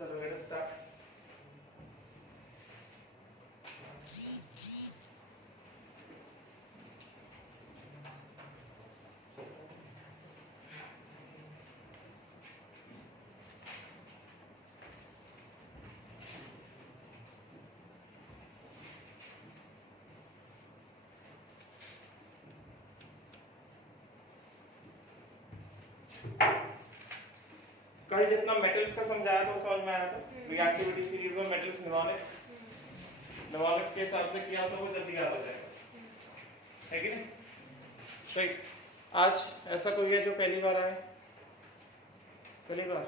चलो let us start. कल जितना मेटल्स का समझाया था समझ में आया था। रिएक्टिविटी सीरीज में मेटल्स निवॉनिक्स के हिसाब से किया तो वो जल्दी याद हो जाएगा, है कि नहीं? राइट। आज ऐसा कोई है जो पहली बार आए? पहली बार?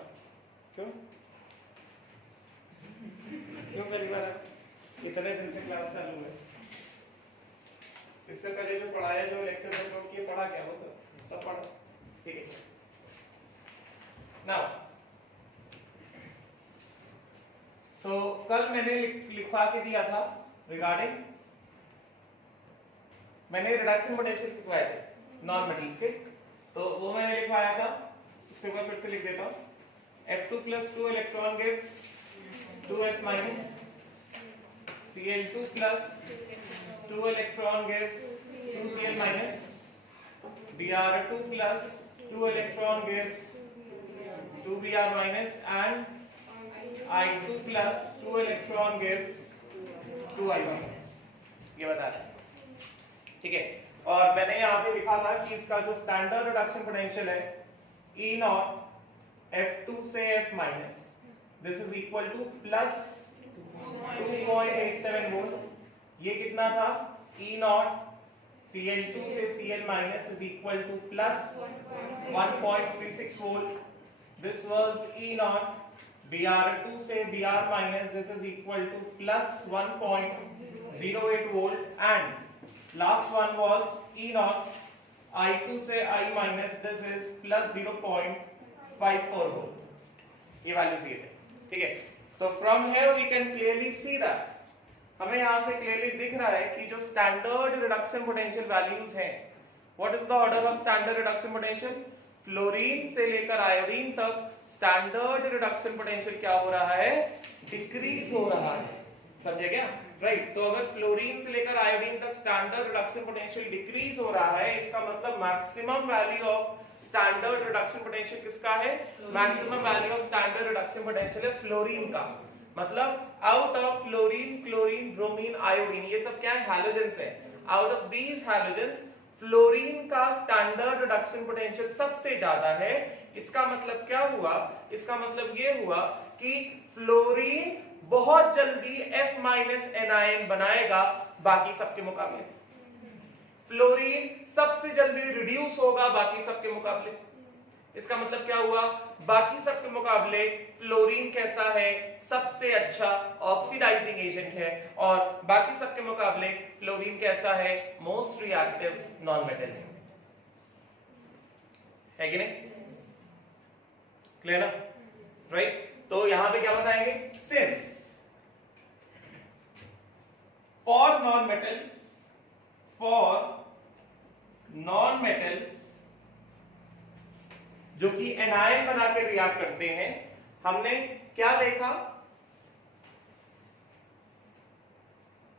क्यों पहली बार आए? इतने दिन से क्लास चालू है। इससे पहले जो पढ़ाया, जो लेक्चर अपलोड किए, पढ़ा क्या वो सब पढ़ा? ठीक है। नाउ तो कल मैंने लिखवा के दिया था रिगार्डिंग, मैंने रिडक्शन पोटेंशियल सिखवाए थे नॉन मेटल्स के, तो वो मैंने लिखवाया था। इसके ऊपर फिर से लिख देता हूँ। F2 plus 2 electron gives 2F minus, Cl2 plus 2 electron gives 2Cl minus, Br2 plus 2 electron gives 2Br minus, and I2 plus 2 electron gives 2I minus। ये बता रहा है, ठीक है। और मैंने यहाँ पे लिखा था कि इसका जो स्टैंडर्ड रिडक्शन पोटेंशियल है E नॉट F2 से F minus, this is equal two plus 2.87 volt. ये कितना था? E नॉट Cl2 से Cl minus is equal two plus 1.36 volt. This was E not Br2 से Br minus, this is equal to plus 1.08 volt, and last one was E naught I2 से I minus, this is plus 0.54 volt। ये values ये है, ठीक है। तो from here we can clearly see that, हमें यहाँ से clearly दिख रहा है कि जो standard reduction potential values हैं, what is the order of standard reduction potential? Fluorine से लेकर आयोडीन तक स्टैंडर्ड रिडक्शन पोटेंशियल क्या हो रहा है? डिक्रीज हो रहा है। समझे क्या? राइट। तो अगर फ्लोरीन से लेकर आयोडीन तक स्टैंडर्ड रिडक्शन पोटेंशियल डिक्रीज हो रहा है, इसका मतलब maximum value of standard reduction potential किसका है? Maximum value of standard reduction potential है फ्लोरीन का। मतलब out of fluorine, chlorine, bromine, iodine, ये सब क्या है? हैलोजेंस है। Out of these halogens fluorine का स्टैंडर्ड रिडक्शन पोटेंशियल सबसे ज्यादा है। इसका मतलब क्या हुआ? इसका मतलब ये हुआ कि फ्लोरीन बहुत जल्दी F माइनस एनायन बनाएगा बाकी सबके मुकाबले। फ्लोरीन सबसे जल्दी रिड्यूस होगा बाकी सबके मुकाबले। इसका मतलब क्या हुआ? बाकी सबके मुकाबले फ्लोरीन कैसा है? सबसे अच्छा ऑक्सीडाइजिंग एजेंट है, और बाकी सबके मुकाबले फ्लोरीन कैसा है? मोस्ट रिएक्टिव नॉन मेटल है कि नहीं? क्लियर ना? राइट। तो यहां पे क्या बताएंगे? सिंस फॉर नॉन मेटल्स जो कि एनायन बना के रिएक्ट करते हैं, हमने क्या देखा?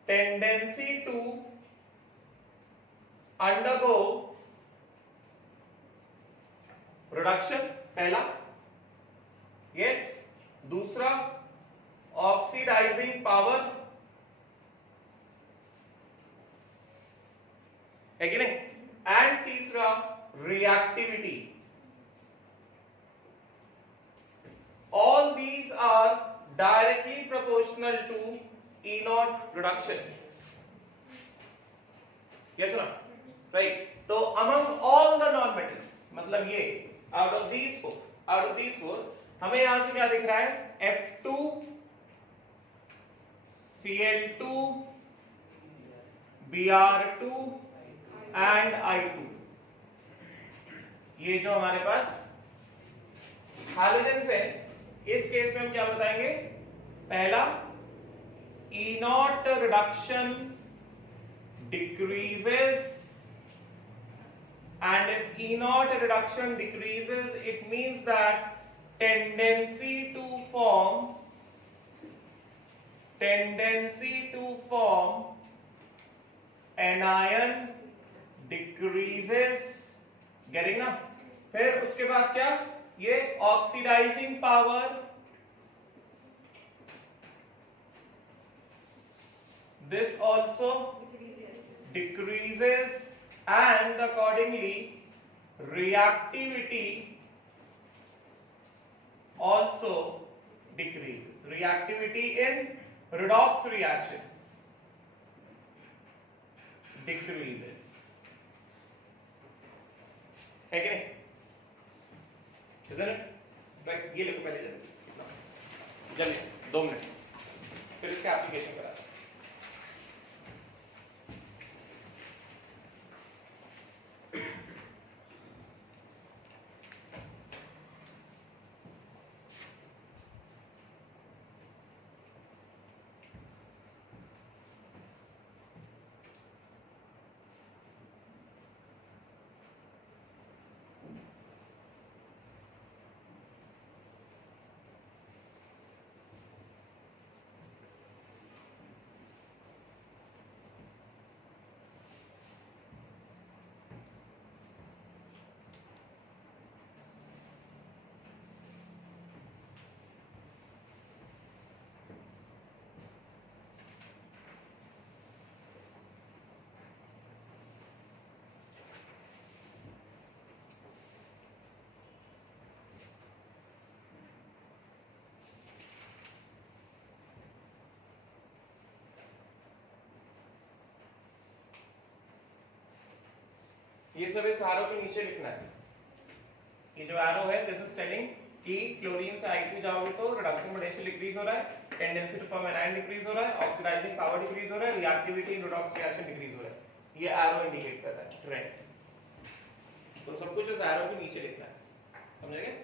टेंडेंसी टू अंडरगो रिडक्शन, पहला। यस। दूसरा ऑक्सीडाइजिंग पावर, है कि नहीं? एंड तीसरा reactivity. All these are directly proportional to E naught reduction. Yes or no? Right. तो among all the non-metals, मतलब ये out of these four, हमें यहां से क्या दिख रहा है? F2, Cl2, Br2 and I2। ये जो हमारे पास हैलोजेंस है, इस केस में हम क्या बताएंगे? पहला, E naught reduction decreases, and if E naught reduction decreases, it means that tendency to form tendency to form anion decreases, getting ना? फिर उसके बाद क्या, ये oxidising power, this also decreases and accordingly reactivity also decreases. Reactivity in redox reactions decreases. है कि नहीं? Isn't it? Right? ये लिखो पहले जल्दी 2 मिनट, फिर इसका एप्लीकेशन करा। ये सब इस एरो के नीचे लिखना है। ये जो एरो है दिस इज टेलिंग कि क्लोरीन से I2 जाओगे तो रिडक्शन पोटेंशियल डिक्रीज हो रहा है, tendency to form anion decrease हो रहा है, ऑक्सीडाइजिंग पावर डिक्रीज हो रहा है, reactivity in redox reaction decrease हो रहा है। ये एरो इंडिकेट कर रहा है ट्रेंड। तो सब कुछ इस एरो के नीचे लिखना है, समझ गए?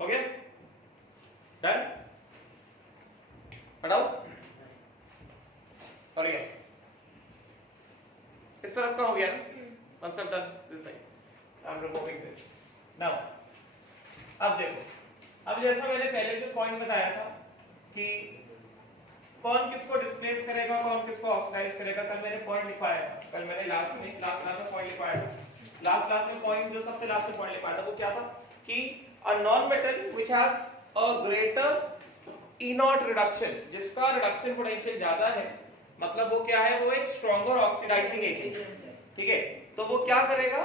हो गया? डन? हटाओ और ये इस तरफ का हो गया ना? once I've done this side I'm removing this now। अब देखो, अब जैसा मैंने पहले जो पॉइंट बताया था कि कौन किसको डिस्प्लेस करेगा, कौन किसको ऑक्सीडाइज करेगा, कल मैंने पॉइंट लिखवाया था। कल मैंने लास्ट में पॉइंट लिखवाया था। लास्ट में पॉइंट जो सबसे लास्ट में पॉइंट लिखवाया था वो क्या था कि a non-metal which has a greater E0 reduction, जिसका रिडक्शन पोटेंशियल ज्यादा है, मतलब वो क्या है, वो एक स्ट्रॉन्गर ऑक्सीडाइजिंग एजेंट है, ठीक है? तो वो क्या करेगा,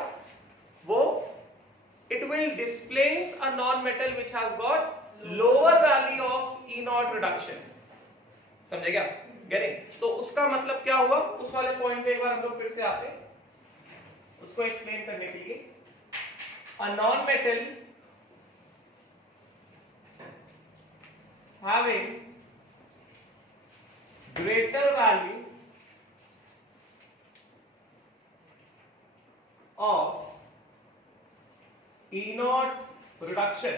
वो it will displace a non-metal which has got lower value of E0 reduction, समझे क्या? गेटिंग? तो उसका मतलब क्या हुआ, उस वाले पॉइंट पे एक बार हम लोग फिर से आते हैं उसको एक्सप्लेन करने के लिए। a non-metal having greater value of E0 reduction,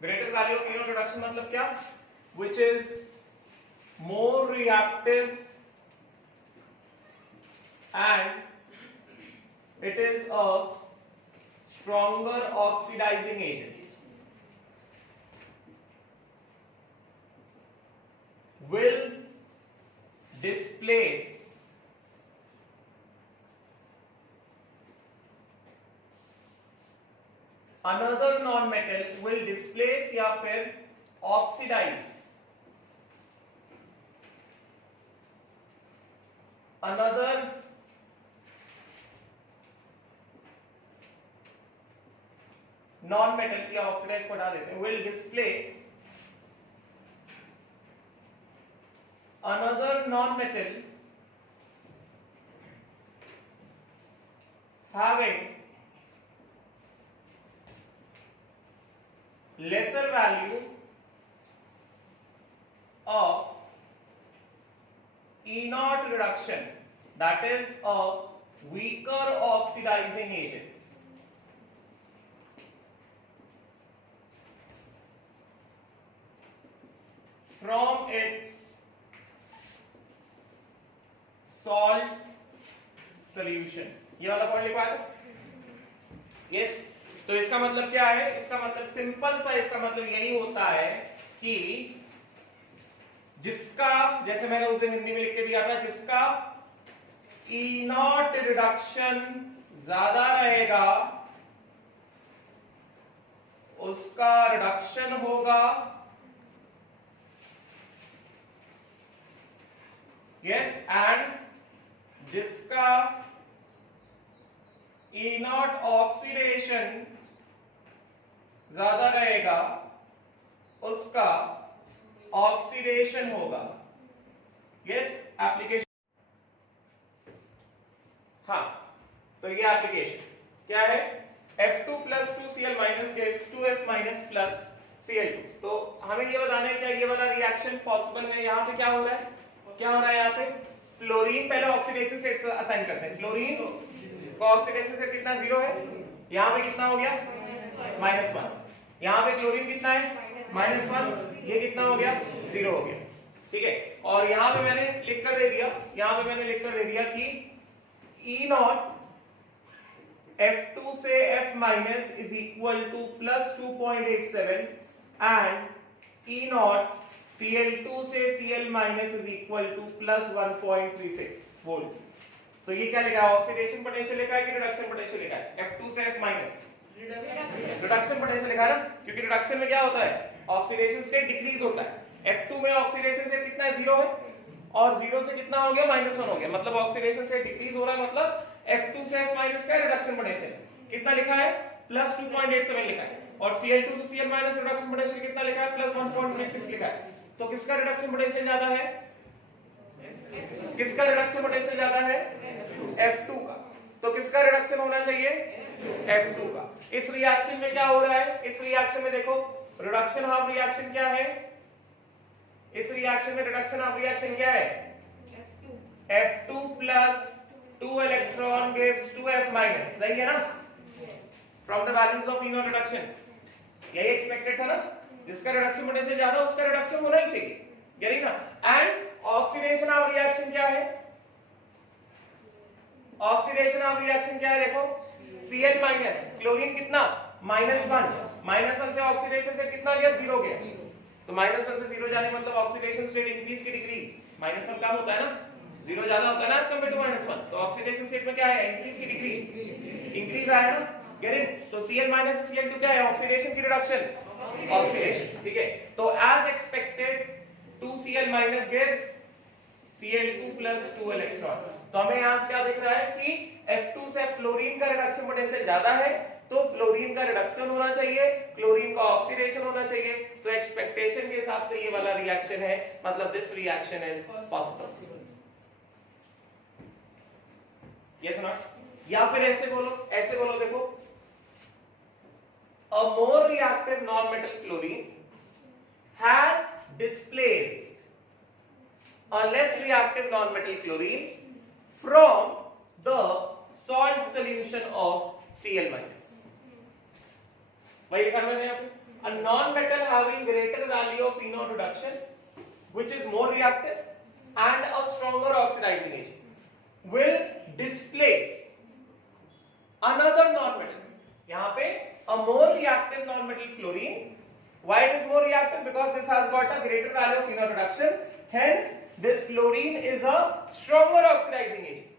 greater value of E0 reduction मतलब क्या, which is more reactive and it is a stronger oxidizing agent, will displace another non-metal, will displace या फिर oxidize another non-metal या oxidize को हटा देते हैं, will displace another non-metal having lesser value of E0 reduction, that is a weaker oxidizing agent. From its salt solution. ये वाला point लिखा है? यस। तो इसका मतलब क्या है? इसका मतलब सिंपल सा इसका मतलब यही होता है कि जिसका, जैसे मैंने उस दिन हिंदी में लिख के दिया था, जिसका ई नॉट रिडक्शन ज्यादा रहेगा उसका रिडक्शन होगा यस, एंड जिसका ई नॉट ऑक्सीडेशन ज्यादा रहेगा उसका ऑक्सीडेशन होगा। Yes, application. हाँ, तो ये एप्लीकेशन क्या है? F2 plus 2Cl minus gives 2F minus plus Cl2। तो हमें ये बताना है क्या ये वाला रिएक्शन पॉसिबल है? यहाँ पे क्या हो रहा है? क्या हो रहा है यहाँ पे? फ्लोरीन, पहले ऑक्सीडेशन स्टेट असाइन करते हैं। फ्लोरीन का ऑक्सीडेशन स्टेट कितना? 0 है। यहाँ पे कितना हो गया? -1। यहाँ पे क्लोरीन कितना है? -1। ये कितना हो गया? 0 हो गया। ठीक है। और यहाँ पे मैंने लिख कर दे दिया, यहाँ पे मैंने लिख कर दे दिया कि E नॉट F2 से F minus is equal to +2.87 and E naught Cl2 से Cl minus is equal to +1.36 volt. तो ये क्या लिखा है? ऑक्सीडेशन पोटेंशियल लिखा है कि रिडक्शन पोटेंशियल लिखा है? F2 से F माइनस रिडक्शन पोटेंशियल लिखा है ना, क्योंकि रिडक्शन में क्या होता है? ऑक्सीडेशन स्टेट डिक्रीज होता है। F2 में ऑक्सीडेशन स्टेट कितना है? 0 है, और 0 से कितना हो गया? -1 हो गया। मतलब ऑक्सीडेशन स्टेट डिक्रीज हो रहा है, मतलब F2 से F माइनस का रिडक्शन पोटेंशियल कितना लिखा है? +2.87 लिखा है। और Cl2 से Cl माइनस रिडक्शन पोटेंशियल कितना लिखा है? +1.36 लिखा है। तो किसका रिडक्शन पोटेंशियल ज्यादा है? किसका रिडक्शन पोटेंशियल ज्यादा है? F2 का। तो किसका रिडक्शन होना चाहिए? F2 का। इस रिएक्शन में क्या हो रहा है? इस रिएक्शन में देखो, रिडक्शन हाफ रिएक्शन क्या है? इस रिएक्शन में रिडक्शन ऑफ रिएक्शन क्या है? F2 plus 2 electron gives 2F minus. सही है ना? From the values of E not reduction. यही एक्सपेक्टेड था ना? जिसका रिडक्शन पोटेंशियल ज्यादा उसका रिडक्शन होना ही चाहिए। गेटिंग ना? एंड ऑक्सीडेशन ऑफ रिएक्शन क्या है? ऑक्सीडेशन ऑफ रिएक्शन क्या है? देखो, Cl माइनस, क्लोरीन कितना? -1। -1 से ऑक्सीडेशन से कितना गया? 0 गया। तो -1 से 0 जाने मतलब ऑक्सीडेशन स्टेट इंक्रीज की डिक्रीज? -1 कम होता है ना, 0 ज्यादा होता है ना एज कंपेयर टू -1। तो ऑक्सीडेशन स्टेट में क्या है? इंक्रीज की डिक्रीज? इंक्रीज आया ना। गेटिंग? तो Cl माइनस से Cl2 क्या है? ऑक्सीडेशन की रिडक्शन, ऑक्सीडेशन। ठीक है। तो as expected 2Cl minus gives Cl2 plus 2 electron. तो हमें यहां से क्या दिख रहा है कि F2 से फ्लोरीन का रिडक्शन पोटेंशियल ज्यादा है, तो फ्लोरीन का रिडक्शन होना चाहिए, क्लोरीन का ऑक्सीडेशन होना चाहिए। तो एक्सपेक्टेशन के हिसाब से ये वाला रिएक्शन है, मतलब this reaction is possible. Yes not? या फिर ऐसे बोलो, देखो, a more reactive non-metal fluorine has displaced a less reactive non-metal chlorine from the salt solution of Cl minus। वही लिखा मैंने यहाँ पे, a non-metal having greater value of E naught reduction, which is more reactive and a stronger oxidizing agent, will displace another non-metal। यहाँ पे a more reactive non-metal fluorine, why it is more reactive? Because this has got a greater value of E naught reduction, hence this fluorine is a stronger oxidizing agent।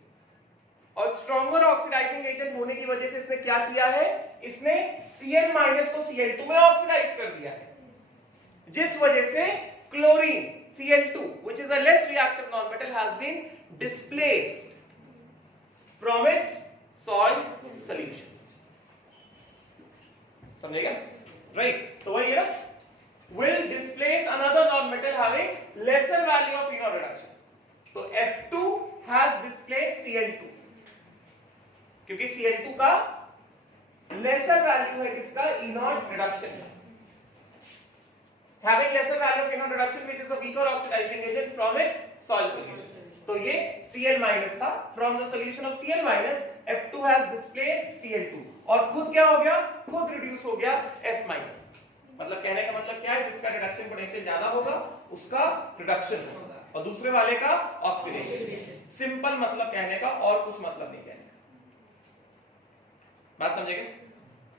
और stronger oxidizing agent होने की वजह से इसने क्या किया है? इसने Cl माइनस को Cl2 में ऑक्सीडाइज कर दिया है, जिस वजह से chlorine Cl2, which is a less reactive non-metal, has been displaced from its salt solution। समझेगा? राइट? तो वही है ना, will displace another non-metal having lesser value of E naught reduction। तो F2 has displaced Cl2, क्योंकि Cl2 का lesser value है किसका? E naught reduction। having lesser value of E naught reduction which is a weaker oxidizing agent from its soil solution। तो ये Cl minus था. From the solution of Cl minus F2 has displaced Cl2 और खुद क्या हो गया, खुद reduce हो गया F माइनस. मतलब कहने का मतलब क्या है, जिसका रिडक्शन पोटेंशियल ज्यादा होगा उसका रिडक्शन होगा और दूसरे वाले का ऑक्सीडेशन. सिंपल मतलब कहने का, और कुछ मतलब नहीं कहने का. बात समझेंगे,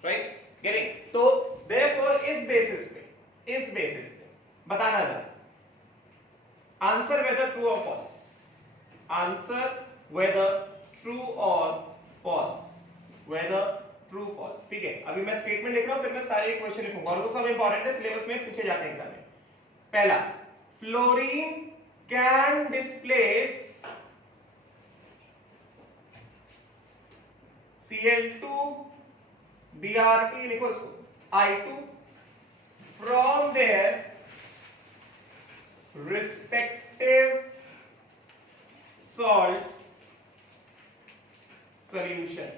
राइट? गेटिंग? तो देयरफॉर इस बेसिस पे बताना जरा, आंसर वेदर ट्रू और फॉल्स. आंसर वेदर ट्रू और फॉल्स. Whether true false. ठीक है, अभी मैं स्टेटमेंट लिख रहा हूं, फिर मैं सारे इक्वेशन लिखूंगा और वो सब इंपॉर्टेंट है, सिलेबस में पूछे जाते हैं एग्जाम में. पहला, fluorine can displace Cl2 Brt, लिखो इसको, I2 from their respective salt solution.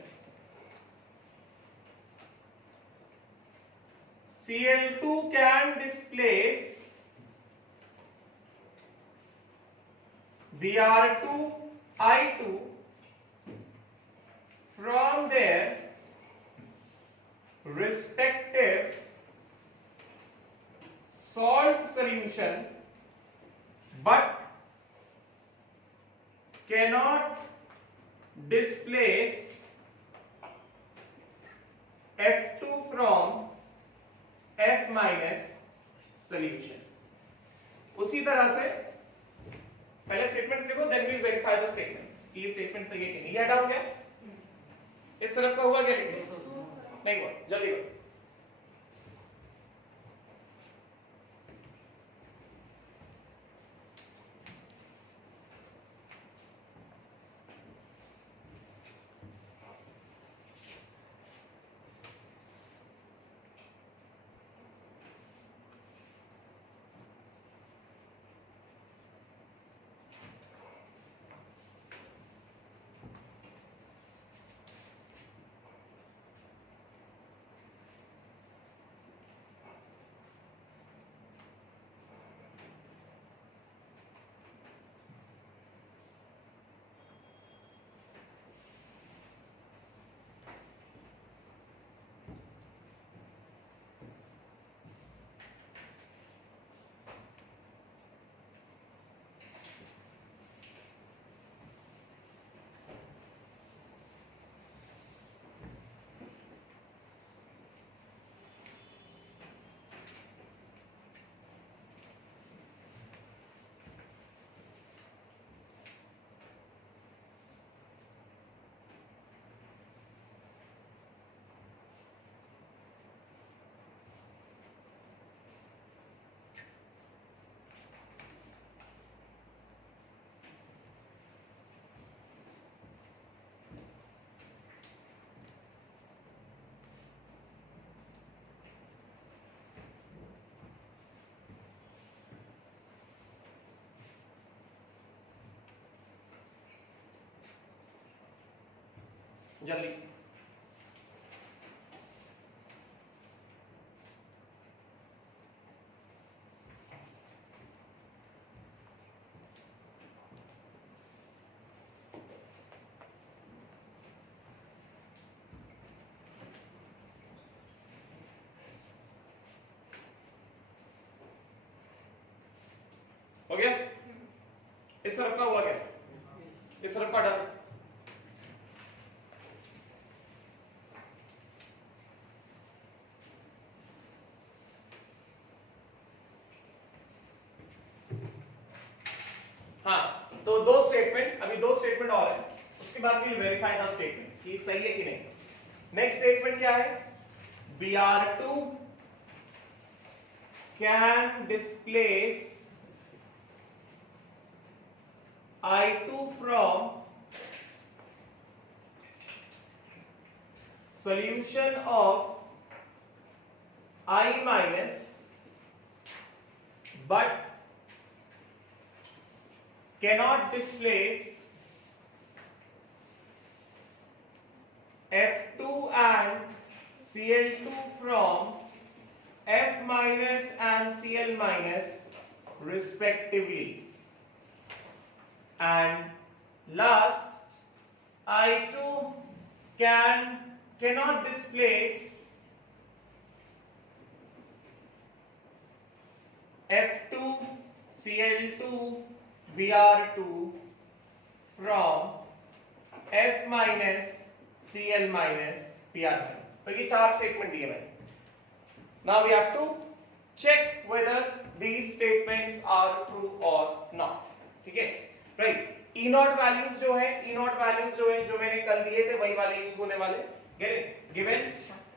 Cl2 can displace Br2 I2 from their respective salt solution but cannot displace F2 from F minus solution. उसी तरह से पहले स्टेटमेंट्स लिखो, then we verify the statements कि ये statement सही है कि नहीं. ये हटा हो गया, इस तरफ का हुआ क्या, नहीं हुआ, जल्दी करो. जल्दी. हो गया? इस तरफ का हुआ क्या, इस तरफ का हटा. हाँ, तो दो स्टेटमेंट, अभी दो स्टेटमेंट और है, उसके बाद वील वेरीफाई द स्टेटमेंट्स कि सही है कि नहीं. नेक्स्ट स्टेटमेंट क्या है, Br2 can displace I2 from solution of I minus but cannot displace F2 and Cl2 from F minus and Cl minus respectively, and cannot displace F2Cl2 Br2 from F minus Cl minus Br minus. तो ये चार statement दिए मैंने. Now we have to check whether these statements are true or not. ठीक है, right? E not values जो है जो मैंने कल दिए थे वही वाले यूज होने वाले. गिवन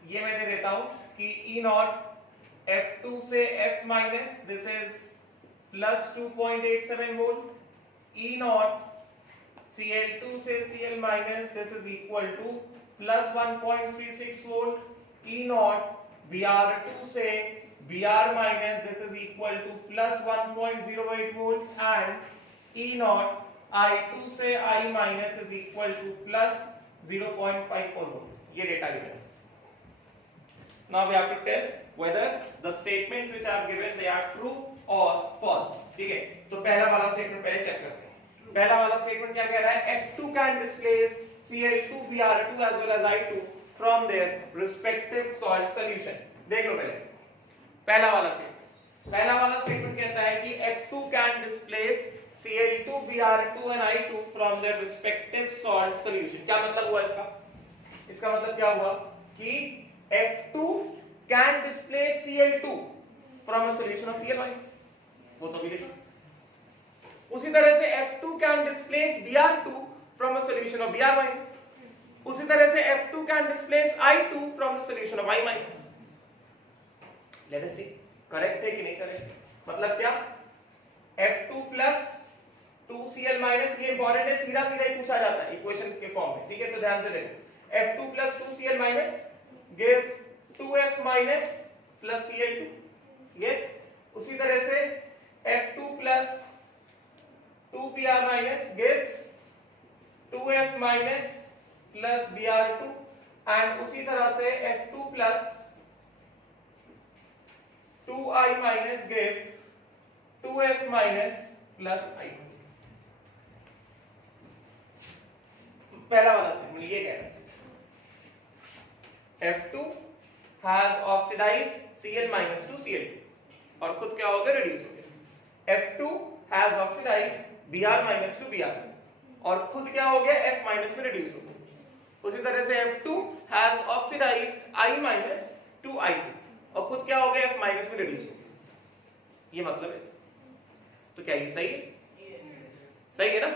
ये मैं दे देता हूं कि E नॉट F2 से F minus this is plus 2.87 volt. E naught Cl2 से Cl minus this is equal two plus 1.36 volt. E not Br2 से Br minus this is equal two plus 1.08 volt and E not I2 से I minus is equal two plus 0.54 volt. ये data given है. Now we have to tell whether the statements which are given they are true or false. ठीक है, तो पहला वाला statement पहले check करते हैं. पहला वाला स्टेटमेंट क्या कह रहा है? F2 can displace Cl2 Br2 as well as I2 from their respective solid solution. देख लो पहले पहला वाला स्टेटमेंट कहता है कि F2 can displace Cl2 Br2 and I2 from their respective solid solution. क्या मतलब हुआ इसका? इसका मतलब क्या हुआ कि F2 can displace Cl2 from a solution of Cl minus. वो तो भी लिखा. उसी तरह से F2 can displace Br2 from a solution of Br minus. उसी तरह से F2 can displace I2 from the solution of I minus. Let us see correct है कि नहीं करेक्ट. मतलब क्या? F2 plus 2Cl minus, ये इंपॉर्टेंट है, सीधा सीधा ही पूछा जाता है इक्वेशन के फॉर्म में. ठीक है, तो ध्यान से देखो. F2 plus 2Cl minus gives 2F minus plus Cl2. yes. उसी तरह से F2 plus 2Br minus gives 2F minus plus Br2 and उसी तरह से F2 plus 2I minus gives 2F minus plus I. पहला वाला स्टेटमेंट ये कह रहा है F2 has oxidized Cl minus to Cl2 और खुद क्या हो गया? रिड्यूस हो गया. F2 has oxidized Br minus to Br और खुद क्या हो गया? F minus में रिड्यूस हो गया. उसी तरह से F2 has oxidized I minus to I2 और खुद क्या हो गया? F minus में रिड्यूस हो गया. ये मतलब है इसका. तो क्या ये सही है? सही है ना?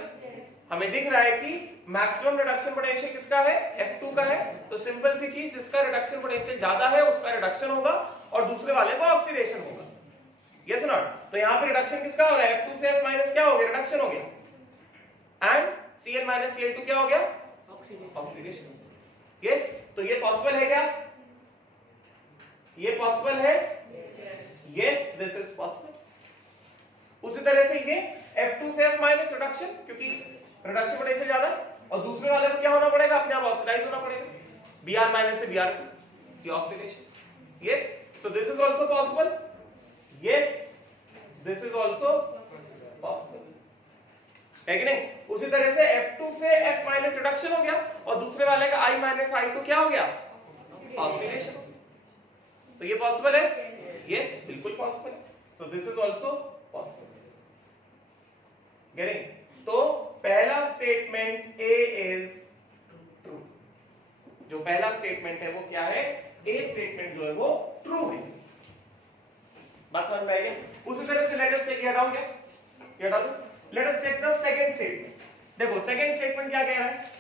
हमें दिख रहा है कि मैक्सिमम रिडक्शन पोटेंशियल किसका है? F2 का है. तो सिंपल सी चीज, जिसका रिडक्शन पोटेंशियल ज्यादा है उसका रिडक्शन होगा और दूसरे वाले का ऑक्सीडेशन होगा. Yes not? तो यहां पे रिडक्शन किसका हो रहा है? F2 से F माइनस क्या हो गया? रिडक्शन हो गया एंड Cl माइनस Cl2 क्या हो गया? ऑक्सीडेशन. यस. तो ये पॉसिबल है क्या? ये पॉसिबल है. Yes, this is possible. उसी तरह से ये F2 से F माइनस रिडक्शन, क्योंकि रिडक्शन पोटेंशियल ज्यादा है और दूसरे वाले को क्या होना पड़ेगा? अपने आप ऑक्सीडाइज होना पड़ेगा. Br माइनस से Br2 की oxidation. Yes. So this is also possible. Yes, this is also possible. है कि नहीं? उसी तरह से F2 से F माइनस रिडक्शन हो गया और दूसरे वाले का I माइनस I2 क्या हो गया? ऑक्सीडेशन. तो ये पॉसिबल है. यस, बिल्कुल पॉसिबल है. So this is also possible. Getting? तो पहला स्टेटमेंट A इज ट्रू. जो पहला स्टेटमेंट है वो क्या है? A स्टेटमेंट जो है वो ट्रू है. बात समझ में आई क्या? उसी तरह से लेट अस चेक ये डाउन क्या down let us check the second statement. देखो सेकंड स्टेटमेंट क्या कह रहा है?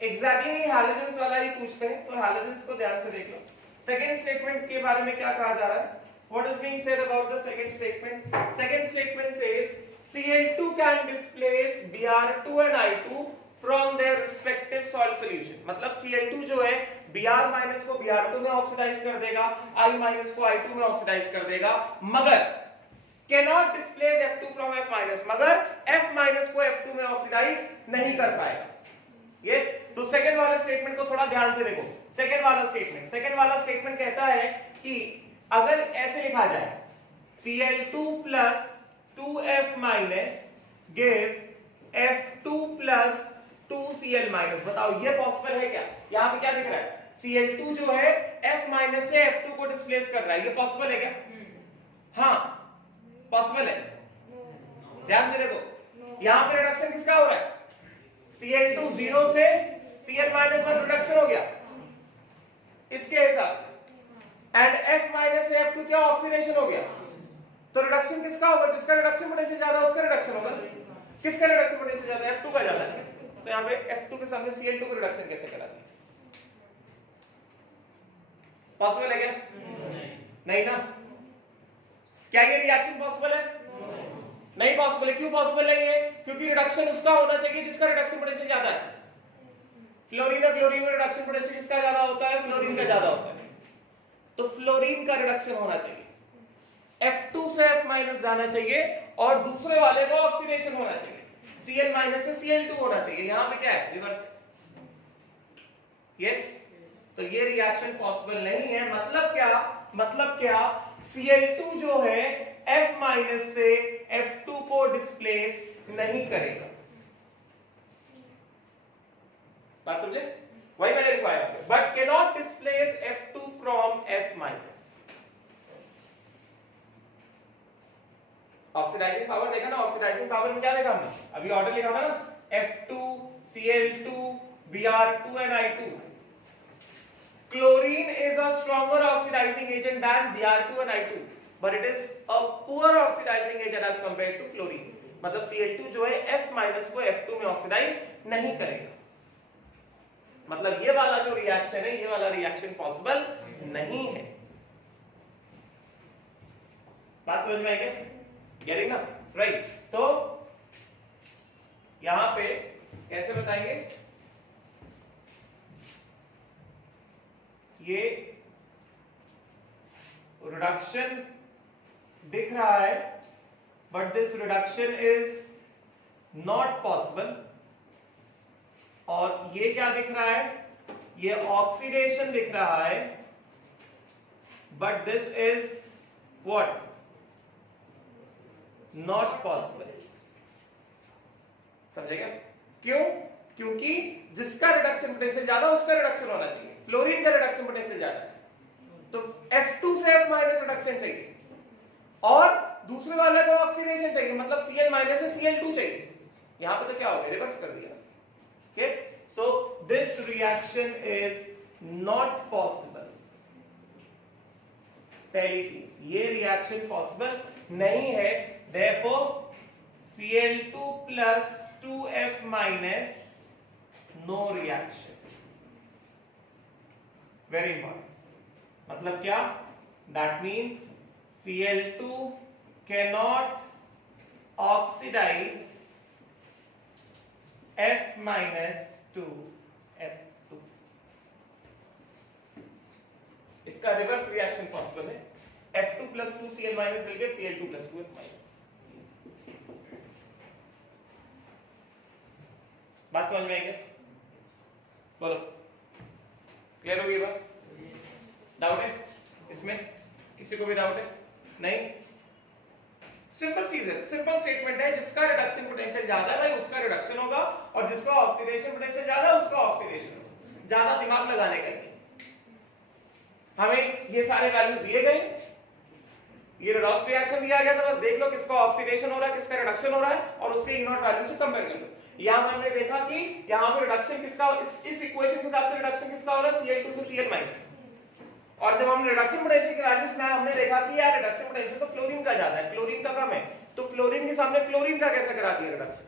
एग्जैक्टली हैलोजेंस वाला ही पूछते हैं, तो हैलोजेंस को ध्यान से देख लो. सेकंड स्टेटमेंट के बारे में क्या कहा जा रहा है? What is being said about the second statement? Second statement says Cl2 can displace Br2 and I2 from their respective solid solution. मतलब Cl2 जो है Br माइनस को Br2 में ऑक्सीडाइज कर देगा, I माइनस को I2 में ऑक्सीडाइज कर देगा, मगर cannot displace F2 from F minus, मगर F minus को F2 में ऑक्सीडाइज नहीं कर पाएगा. यस. तो सेकंड वाला स्टेटमेंट को थोड़ा ध्यान से देखो. सेकंड वाला स्टेटमेंट कहता है कि अगर ऐसे लिखा जाए Cl2 plus 2F minus gives F2 plus 2 Cl minus, बताओ ये पॉसिबल है क्या? यहाँ पे क्या दिख रहा है? Cl2 जो है F माइनस से F2 को डिस्प्लेस कर रहा है, ये पॉसिबल है क्या? हाँ पॉसिबल है। ध्यान से देखो, यहाँ पे रिडक्शन किसका हो रहा है? Cl2 0 से Cl माइनस 1 रिडक्शन हो गया इसके हिसाब से, एंड F माइनस से F2 क्या ऑक्सीडेशन हो गया, तो रिडक्शन किसका होगा? जिसका रिडक्शन पोटेंशियल ज्यादा है उसका रिडक्शन होगा। किसका रिडक्शन पोटेंशियल ज्यादा है? F2 का ज्यादा है, तो यहाँ पे F2 के सामने Cl2 का रिडक्शन कैसे करा दिया? पॉसिबल है क्या? नहीं ना। क्या ये रिएक्शन पॉसिबल है? नहीं पॉसिबल है। क्यों पॉसिबल नहीं है? क्योंकि रिडक्शन उसका होना चाहिए जिसका रिडक्शन पोटेंशियल ज्यादा है। फ्लोरीन और क्लोरीन में रिडक्शन पोटेंशियल किसका ज्यादा होता है? फ्लोरीन का ज्यादा होता है, तो फ्लोरीन का रिडक्शन होना चाहिए, F2 से F माइनस जाना चाहिए और दूसरे वाले को ऑक्सीडेशन होना चाहिए, Cl माइनस से Cl2 होना चाहिए। यहां पे क्या है? रिवर्स। यस, तो ये रिएक्शन पॉसिबल नहीं है। मतलब क्या? मतलब क्या? Cl2 जो है F माइनस से F2 को डिस्प्लेस नहीं करेगा। बात समझे? वही मैंने लिखवाया, but can not displace F2 from F minus. Oxidising power देखा ना, ऑक्सीडाइजिंग पावर में क्या देखा हमने? अभी ऑर्डर लिखा था ना, F2, Cl2, Br2 and I2. Chlorine is a stronger oxidizing agent than Br2 and I2, but it is a poor oxidizing agent as compared to fluorine. मतलब Cl2 जो है F माइनस को F2 में oxidise नहीं करेगा। मतलब ये वाला जो रिएक्शन है, ये वाला रिएक्शन पॉसिबल नहीं है। बात समझ में आई क्या? गेटिंग ना? राइट। तो यहां पे कैसे बताएंगे? ये रिडक्शन दिख रहा है, but this reduction is not possible. और ये क्या दिख रहा है? ये ऑक्सीडेशन दिख रहा है, but this is what? Not possible. समझेगा? क्यों? क्योंकि जिसका रिडक्शन पोटेंशियल ज्यादा उसका रिडक्शन होना चाहिए। फ्लोरीन का रिडक्शन पोटेंशियल ज्यादा है, तो F2 से F माइनस रिडक्शन चाहिए और दूसरे वाले को ऑक्सीडेशन चाहिए, मतलब Cl माइनस से Cl2 चाहिए। यहां पे तो क्या हो गया? रिवर्स कर दिया। Yes, so this reaction is not possible. पहली चीज, ये रिएक्शन पॉसिबल नहीं है, therefore Cl2 plus 2F minus no reaction. Very important. मतलब क्या? That means Cl2 cannot oxidize F minus to F2. इसका रिवर्स रिएक्शन पॉसिबल है। F2 plus 2Cl minus will give Cl2 plus 2F minus. बात समझ में आई क्या? बोलो, clear हो गई बात? डाउट है इसमें? किसी को भी डाउट है? नहीं? सिंपल चीज है, सिंपल स्टेटमेंट है, जिसका रिडक्शन पोटेंशियल ज्यादा है भाई उसका रिडक्शन होगा, और जिसका ऑक्सीडेशन पोटेंशियल ज्यादा है उसका ऑक्सीडेशन होगा। ज्यादा दिमाग लगाने का नहीं। हमें ये सारे वैल्यूज दिए गए, ये रेडॉक्स रिएक्शन दिया गया, तो बस देख लो किसका ऑक्सीडेशन हो रहा है, किसका रिडक्शन हो रहा है, और उसके E0 वैल्यू से कंपेयर कर लो। यहां हमने देखा कि यहां पर रिडक्शन किसका, इस इक्वेशन के हिसाब से रिडक्शन किसका हो रहा है? Cl2 से Cl माइनस। और जब हमने रिडक्शन पोटेंशियल के वैल्यूज में हमने देखा कि यार रिडक्शन पोटेंशियल तो फ्लोरीन का ज्यादा है, क्लोरीन का कम है, तो फ्लोरीन के सामने क्लोरीन का कैसे करा दिया रिडक्शन?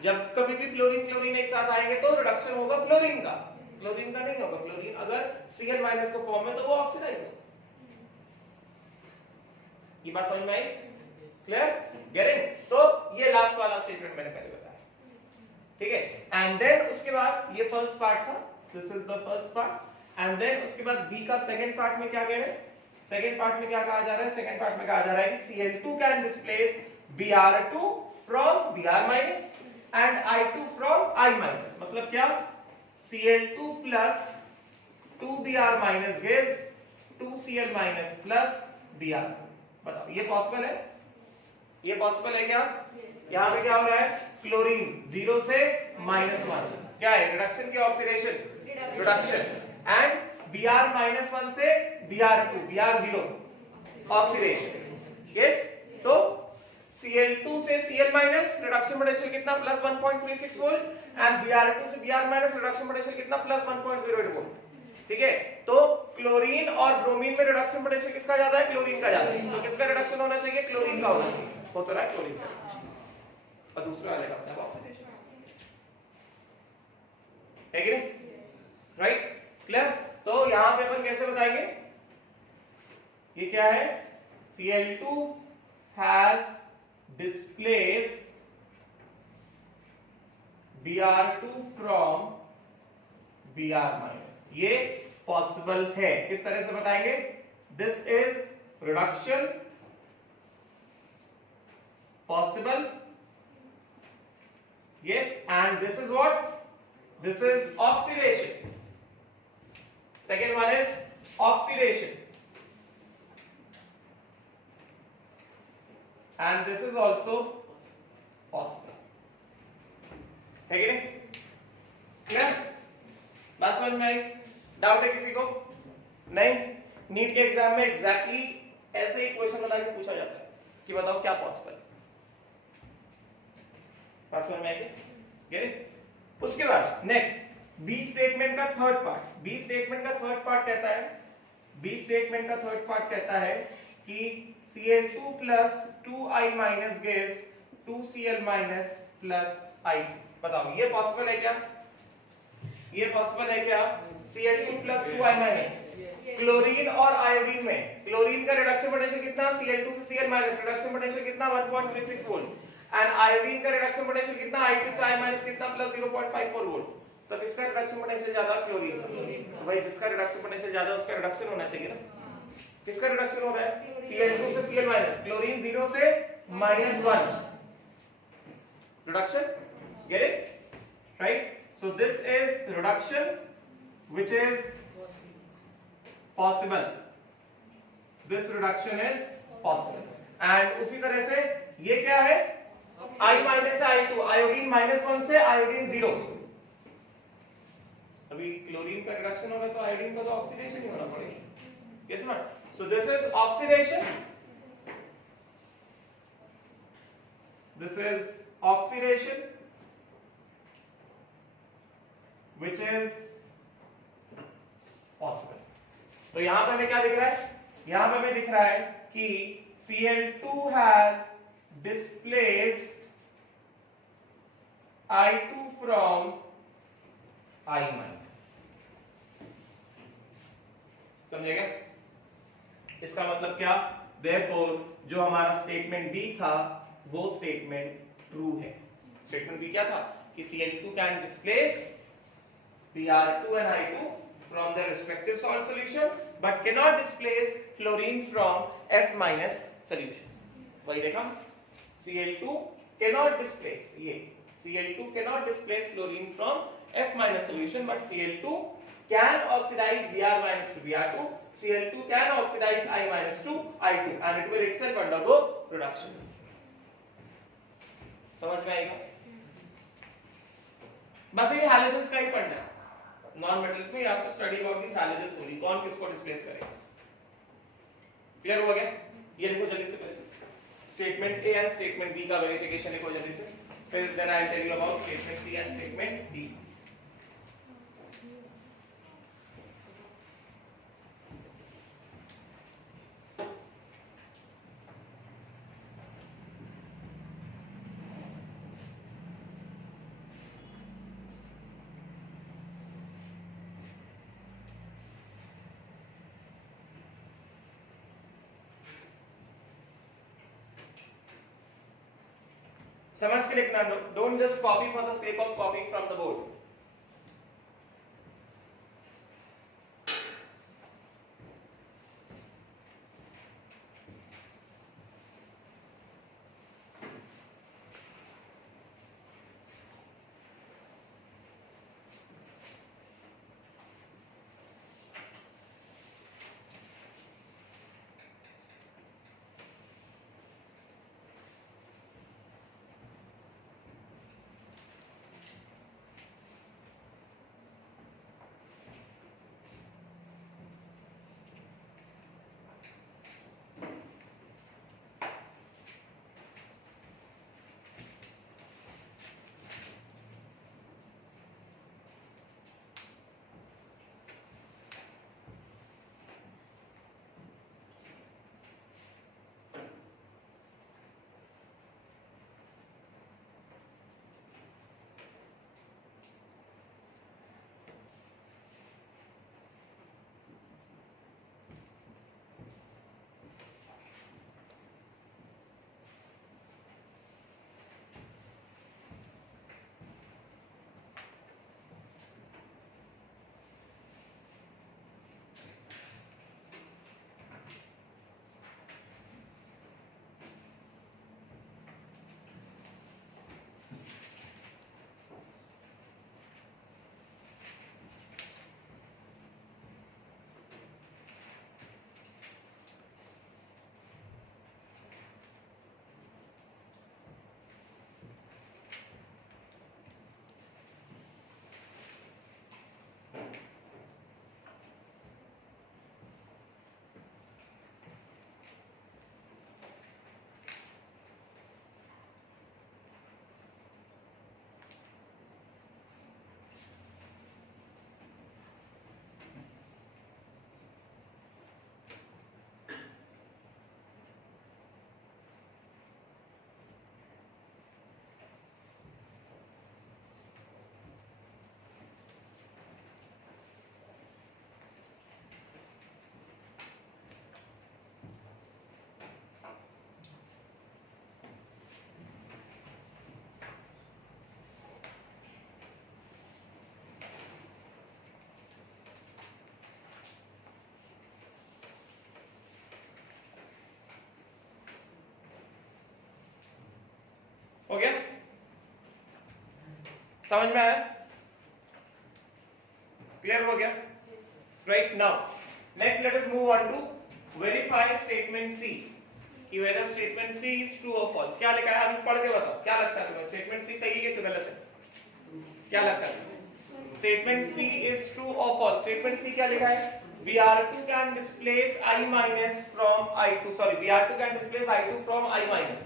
जब कभी भी फ्लोरीन क्लोरीन एक साथ आएंगे तो रिडक्शन होगा फ्लोरीन का, क्लोरीन का नहीं होगा। क्लोरीन अगर Cl माइनस का फॉर्म है तो वो ऑक्सीडाइज होगा। ये बात समझ में आई? क्लियर? गेटिंग? तो ये लास्ट वाला स्टेटमेंट मैंने पहले बताया, ठीक है। एंड देन उसके बाद ये फर्स्ट पार्ट था, this is the first part. And then उसके बाद बी का सेकंड पार्ट में क्या कह रहे हैं? सेकंड पार्ट में क्या कहा जा रहा है? सेकंड पार्ट में कहा जा रहा है कि Cl2 can displace Br2 from Br minus and I2 from I minus. मतलब क्या? Cl2 plus 2Br minus gives 2Cl minus plus Br। बताओ ये पॉसिबल है? ये पॉसिबल है क्या? यहां पे क्या हो रहा है? क्लोरीन 0 से -1 क्या है रिडक्शन की ऑक्सीडेशन रिडक्शन एंड Br -1 से Br2 Br0 ऑक्सीडेशन यस तो Cl2 से Cl रिडक्शन पोटेंशियल कितना प्लस 1.36 वोल्ट एंड Br2 से Br रिडक्शन पोटेंशियल कितना प्लस 1.08 वोल्ट ठीक है तो क्लोरीन और ब्रोमीन में रिडक्शन पोटेंशियल किसका ज्यादा है क्लोरीन का ज्यादा है तो किसका रिडक्शन होना चाहिए क्लोरीन का होना चाहिए हो तो रहा है क्लोरीन का और दूसरा वाले का अपना ऑक्सीडेशन है कि नहीं राइट क्लियर तो यहां पे अपन कैसे बताएंगे ये क्या है Cl2 has displaced Br2 from Br-, ये पॉसिबल है किस तरह से बताएंगे this is reduction possible yes and this is what this is oxidation second one is oxidation and this is also possible है कि नहीं क्लियर बात समझ में आई डाउट है किसी को नहीं नीट के एग्जाम में एग्जैक्टली ऐसे ही क्वेश्चन बता के पूछा जाता है कि बताओ क्या पॉसिबल बात समझ में आई गेट उसके बाद नेक्स्ट बी स्टेटमेंट का थर्ड पार्ट बी स्टेटमेंट का थर्ड पार्ट कहता है बी स्टेटमेंट का थर्ड पार्ट कहता है कि Cl2 plus 2I minus gives 2Cl minus plus I बताओ ये पॉसिबल है क्या ये पॉसिबल है क्या Cl2 plus 2I minus chlorine और आयोडीन में क्लोरीन का रिडक्शन पोटेंशियल कितना Cl2 से Cl minus रिडक्शन पोटेंशियल कितना 1.36 वोल्ट एंड आयोडीन का रिडक्शन पोटेंशियल कितना I2 से I minus कितना प्लस 0.54 वोल्ट तो किसका रिडक्शन पोटेंशियल ज्यादा क्लोरीन का तो भाई जिसका रिडक्शन पोटेंशियल ज्यादा है उसका रिडक्शन होना चाहिए ना किसका रिडक्शन हो रहा है Cl2 से Cl minus क्लोरीन 0 से -1 reduction get it right so this is reduction which is possible this reduction is possible and उसी तरह से ये क्या है I minus से I2 आयोडीन -1 से आयोडीन 0 अभी क्लोरीन का रिडक्शन होगा तो आयोडीन का तो ऑक्सीडेशन ही होना पड़ेगा yes not so this is oxidation this is oxidation which is possible तो यहां पे हमें क्या दिख रहा है यहां पे हमें दिख रहा है कि Cl2 has displaced I2 from I minus समझेगा इसका मतलब क्या therefore जो हमारा स्टेटमेंट बी था वो स्टेटमेंट ट्रू है स्टेटमेंट बी क्या था कि Cl2 can displace Br2 and I2 from their respective salt solution but cannot displace fluorine from F minus solution वही देखा Cl2 cannot displace ये Cl2 cannot displace fluorine from F minus solution but Cl2 can oxidize Br minus to Br2 Cl2 can oxidize I minus to I2 and it will itself undergo reduction समझ में आएगा बस ये halogens का ही पढ़ना है non metals में आपको स्टडी अबाउट दिस हैलोजेंस होगी कौन किसको डिस्प्लेस करेगा क्लियर हो गया ये देखो जल्दी से पहले statement A and statement B का वेरिफिकेशन लिखो जल्दी से फिर then I tell you about statement C and statement D समझ के लिखना don't just copy for the sake of copying from the board समझ में आया? क्लियर हो गया? Right, now next let us move on to verify statement C कि whether statement C is true और फॉल्स। क्या लिखा है अभी पढ़ के बताओ, क्या लगता है तुम्हें स्टेटमेंट सी सही है कि गलत है? क्या लगता है? स्टेटमेंट सी इज ट्रू और फॉल्स। स्टेटमेंट सी क्या लिखा है? Br2 can displace I minus from I2. Sorry, Br2 can displace I2 from I minus.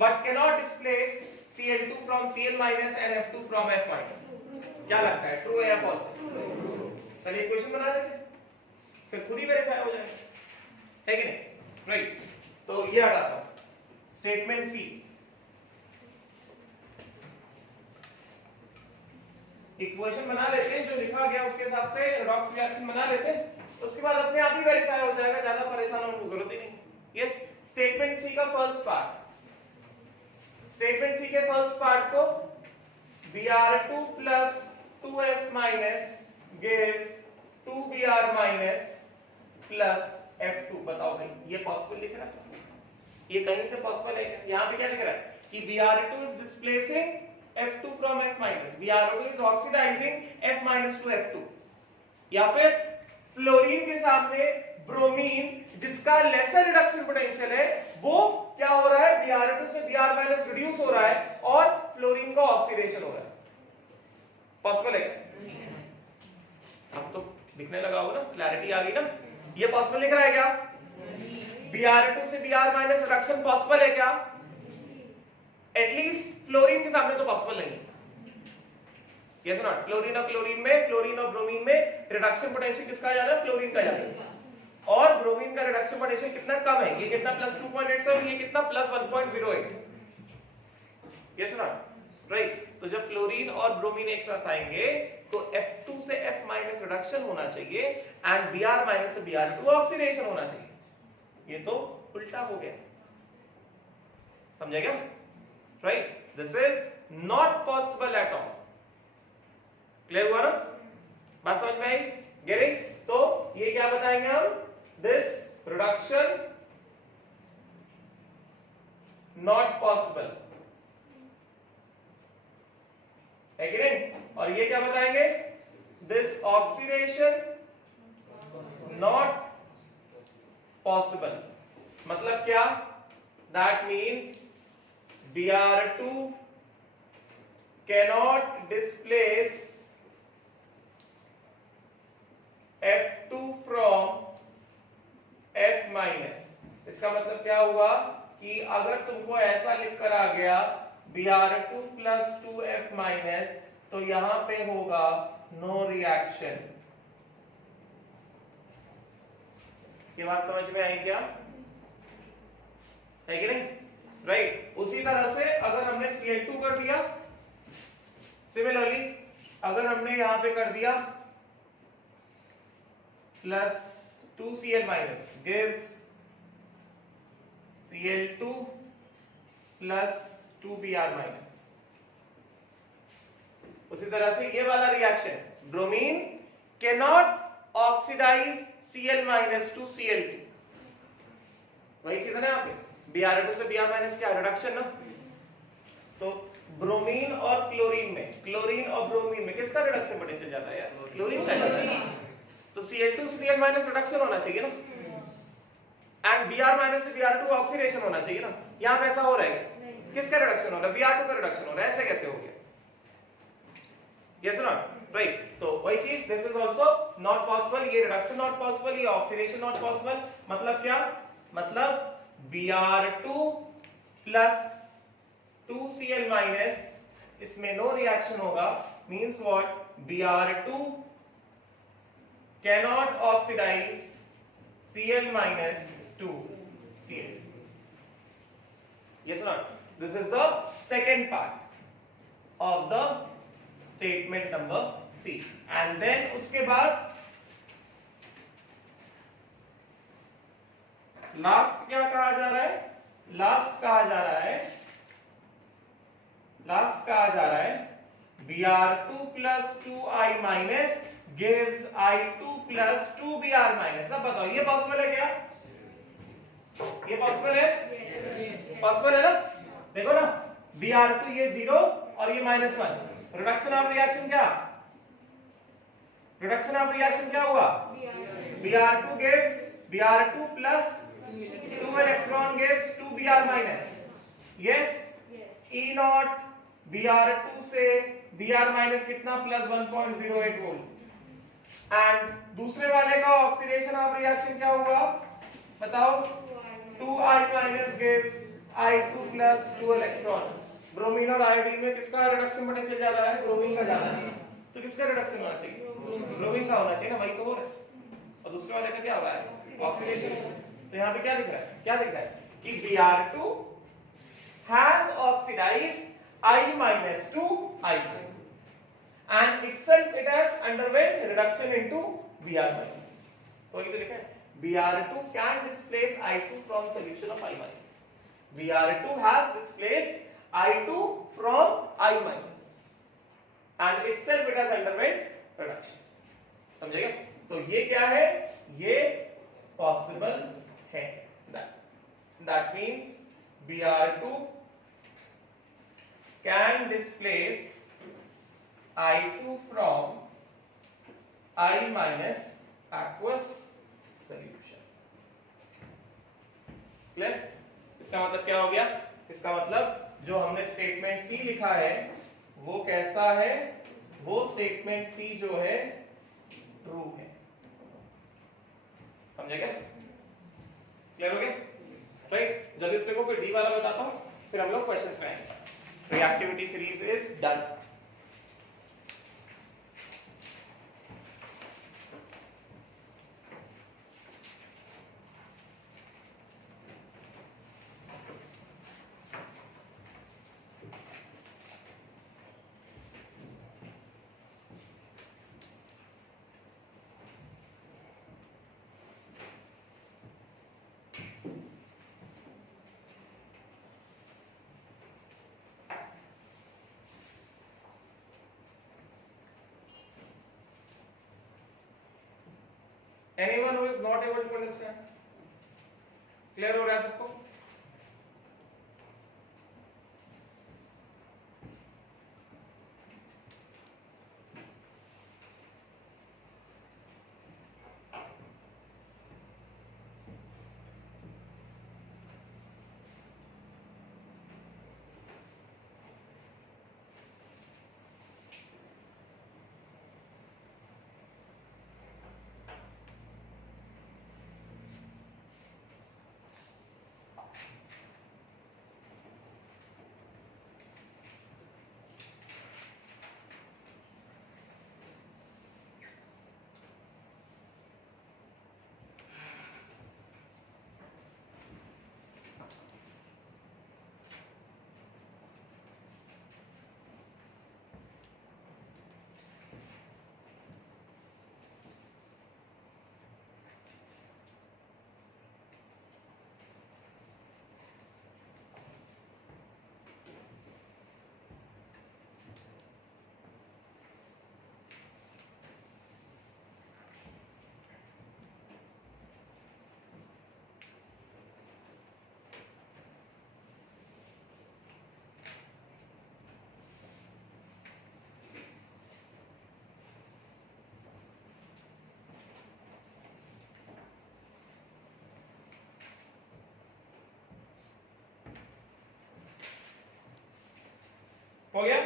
But cannot displace Cl2 from Cl minus and F2 from F minus. क्या लगता है, true है या false? चलिए question बना देते हैं, फिर खुद ही वेरीफाई हो जाएगा, है कि नहीं? राइट, तो ये हटाता हूं स्टेटमेंट सी। इक्वेशन बना लेते हैं जो लिखा गया उसके हिसाब से रेडॉक्स रिएक्शन बना लेते हैं, उसके बाद अपने आप ही वेरीफाई हो जाएगा, ज्यादा परेशान होने की जरूरत ही नहीं। यस, स्टेटमेंट सी का फर्स्ट पार्ट, स्टेटमेंट सी के फर्स्ट पार्ट को Br2 plus 2F minus gives 2Br minus plus F2। बताओ भाई ये पॉसिबल लिख रहा है? ये कहीं से पॉसिबल है? यहाँ पे क्या लिख रहा है कि Br2 is displacing F2 from F minus, Br2 is oxidizing F minus to F2, या फिर फ्लोरीन के सामने ब्रोमीन जिसका लेसर रिडक्शन पोटेंशियल है वो क्या हो रहा है, Br2 से Br माइनस रिड्यूस हो रहा है और फ्लोरीन का ऑक्सीडेशन हो रहा है। पॉसिबल है? अब तो दिखने लगा होगा ना, क्लैरिटी आ गई ना? ये पॉसिबल लिख रहा है क्या? Br2 से Br माइनस रिडक्शन पॉसिबल है क्या? एटलीस्ट फ्लोरीन के सामने तो पॉसिबल नहीं है। यस और नॉट? फ्लोरीन और क्लोरीन में, फ्लोरीन और ब्रोमीन में रिडक्शन पोटेंशियल किसका ज्यादा है? फ्लोरीन का ज्यादा है। और ब्रोमीन का रिडक्शन पोटेंशियल कितना कम है? ये कितना प्लस 2.87, ये कितना प्लस 1.08। यस और नॉट? राइट, तो जब फ्लोरीन और ब्रोमीन एक साथ आएंगे तो F2 से F माइनस रिडक्शन होना चाहिए एंड Br माइनस से Br2 ऑक्सीडेशन होना चाहिए। ये तो उल्टा हो गया, समझे क्या? Right, this is not possible at all. Clear हुआ ना? बात समझ में आई? गेटिंग? तो ये क्या बताएंगे हम? दिस रिडक्शन नॉट पॉसिबल है कि नहीं? और ये क्या बताएंगे? This oxidation not possible. मतलब क्या? That means Br2 cannot displace F2 from F minus। इसका मतलब क्या हुआ कि अगर तुमको ऐसा लिख कर आ गया Br2 plus 2F minus तो यहां पे होगा नो रिएक्शन। ये बात समझ में आई क्या? है कि नहीं? राइट, उसी तरह से अगर हमने Cl2 कर दिया, सिमिलरली अगर हमने यहां पे कर दिया plus 2Cl minus gives Cl2 plus 2Br minus. उसी तरह से ये वाला reaction, bromine can not oxidise Cl minus to Cl2, वही चीज है ना यहाँ पे। Br2 से Br माइनस क्या रिडक्शन ना? तो ब्रोमीन और क्लोरीन में, क्लोरीन और ब्रोमीन में किसका रिडक्शन पोटेंशियल ज्यादा है यार? क्लोरीन का ज्यादा है। तो Cl2 से Cl माइनस रिडक्शन होना चाहिए ना, एंड Br माइनस से Br2 ऑक्सीडेशन होना चाहिए ना। यहाँ पे ऐसा हो रहा है? किसका रिडक्शन हो रहा है? Br2 का रिडक्शन हो रहा है। ऐसे कैसे हो गया? यस और नॉट? राइट, तो वही चीज, this is also not possible. ये रिडक्शन नॉट पॉसिबल, ये ऑक्सीडेशन नॉट पॉसिबल। मतलब क्या? मतलब Br2 प्लस 2Cl माइनस इसमें नो रिएक्शन होगा। Means what? Br2 cannot oxidize Cl minus to Cl. Yes or not? This is the second part of the statement number C. And then उसके बाद last क्या कहा जा रहा है? Last कहा जा रहा है Br2 plus 2I minus gives I2 plus 2Br minus। अब बताओ ये पॉसिबल है क्या? ये पॉसिबल है? पॉसिबल है ना? देखो ना, Br2 ये 0 और ये -1, रिडक्शन ऑफ रिएक्शन क्या, रिडक्शन ऑफ रिएक्शन क्या हुआ, Br2 gives Br2 plus 2 electron gives 2 Br minus, yes, E naught Br2 से Br minus कितना प्लस 1.08 वोल्ट, एंड दूसरे वाले का ऑक्सीडेशन ऑफ रिएक्शन क्या हुआ बताओ, 2I minus gives I2 plus 2 electron, bromine और आयोडीन में किसका रिडक्शन पोटेंशियल ज्यादा है, ब्रोमीन का ज्यादा है, तो किसका रिडक्शन होना चाहिए, ब्रोमीन का होना चाहिए ना, वही तो हो रहा है, और दूसरे वाले का क्या हुआ है ऑक्सीडेशन, तो यहाँ पे क्या दिख रहा है, क्या दिख रहा है कि Br2 has oxidized I minus to I2 and itself it has underwent reduction into Br minus, तो ये तो लिखा है Br2 can displace I2 from solution of I minus, Br2 has displaced I2 from I minus and itself it has underwent reduction, समझेगा, तो ये क्या है, ये possible है, that means Br2 can displace I2 from I minus aqueous solution, clear, इसका मतलब क्या हो गया, इसका मतलब जो हमने स्टेटमेंट सी लिखा है वो कैसा है, वो स्टेटमेंट सी जो है ट्रू है, समझेगा, क्लियर हो गया, राइट, जल्दी से देखो, फिर डी वाला बताता हूं, फिर हम लोग क्वेश्चंस में आएंगे, reactivity series is done. Anyone who is not able to understand? Clear हो रहा है सबको? हो गया,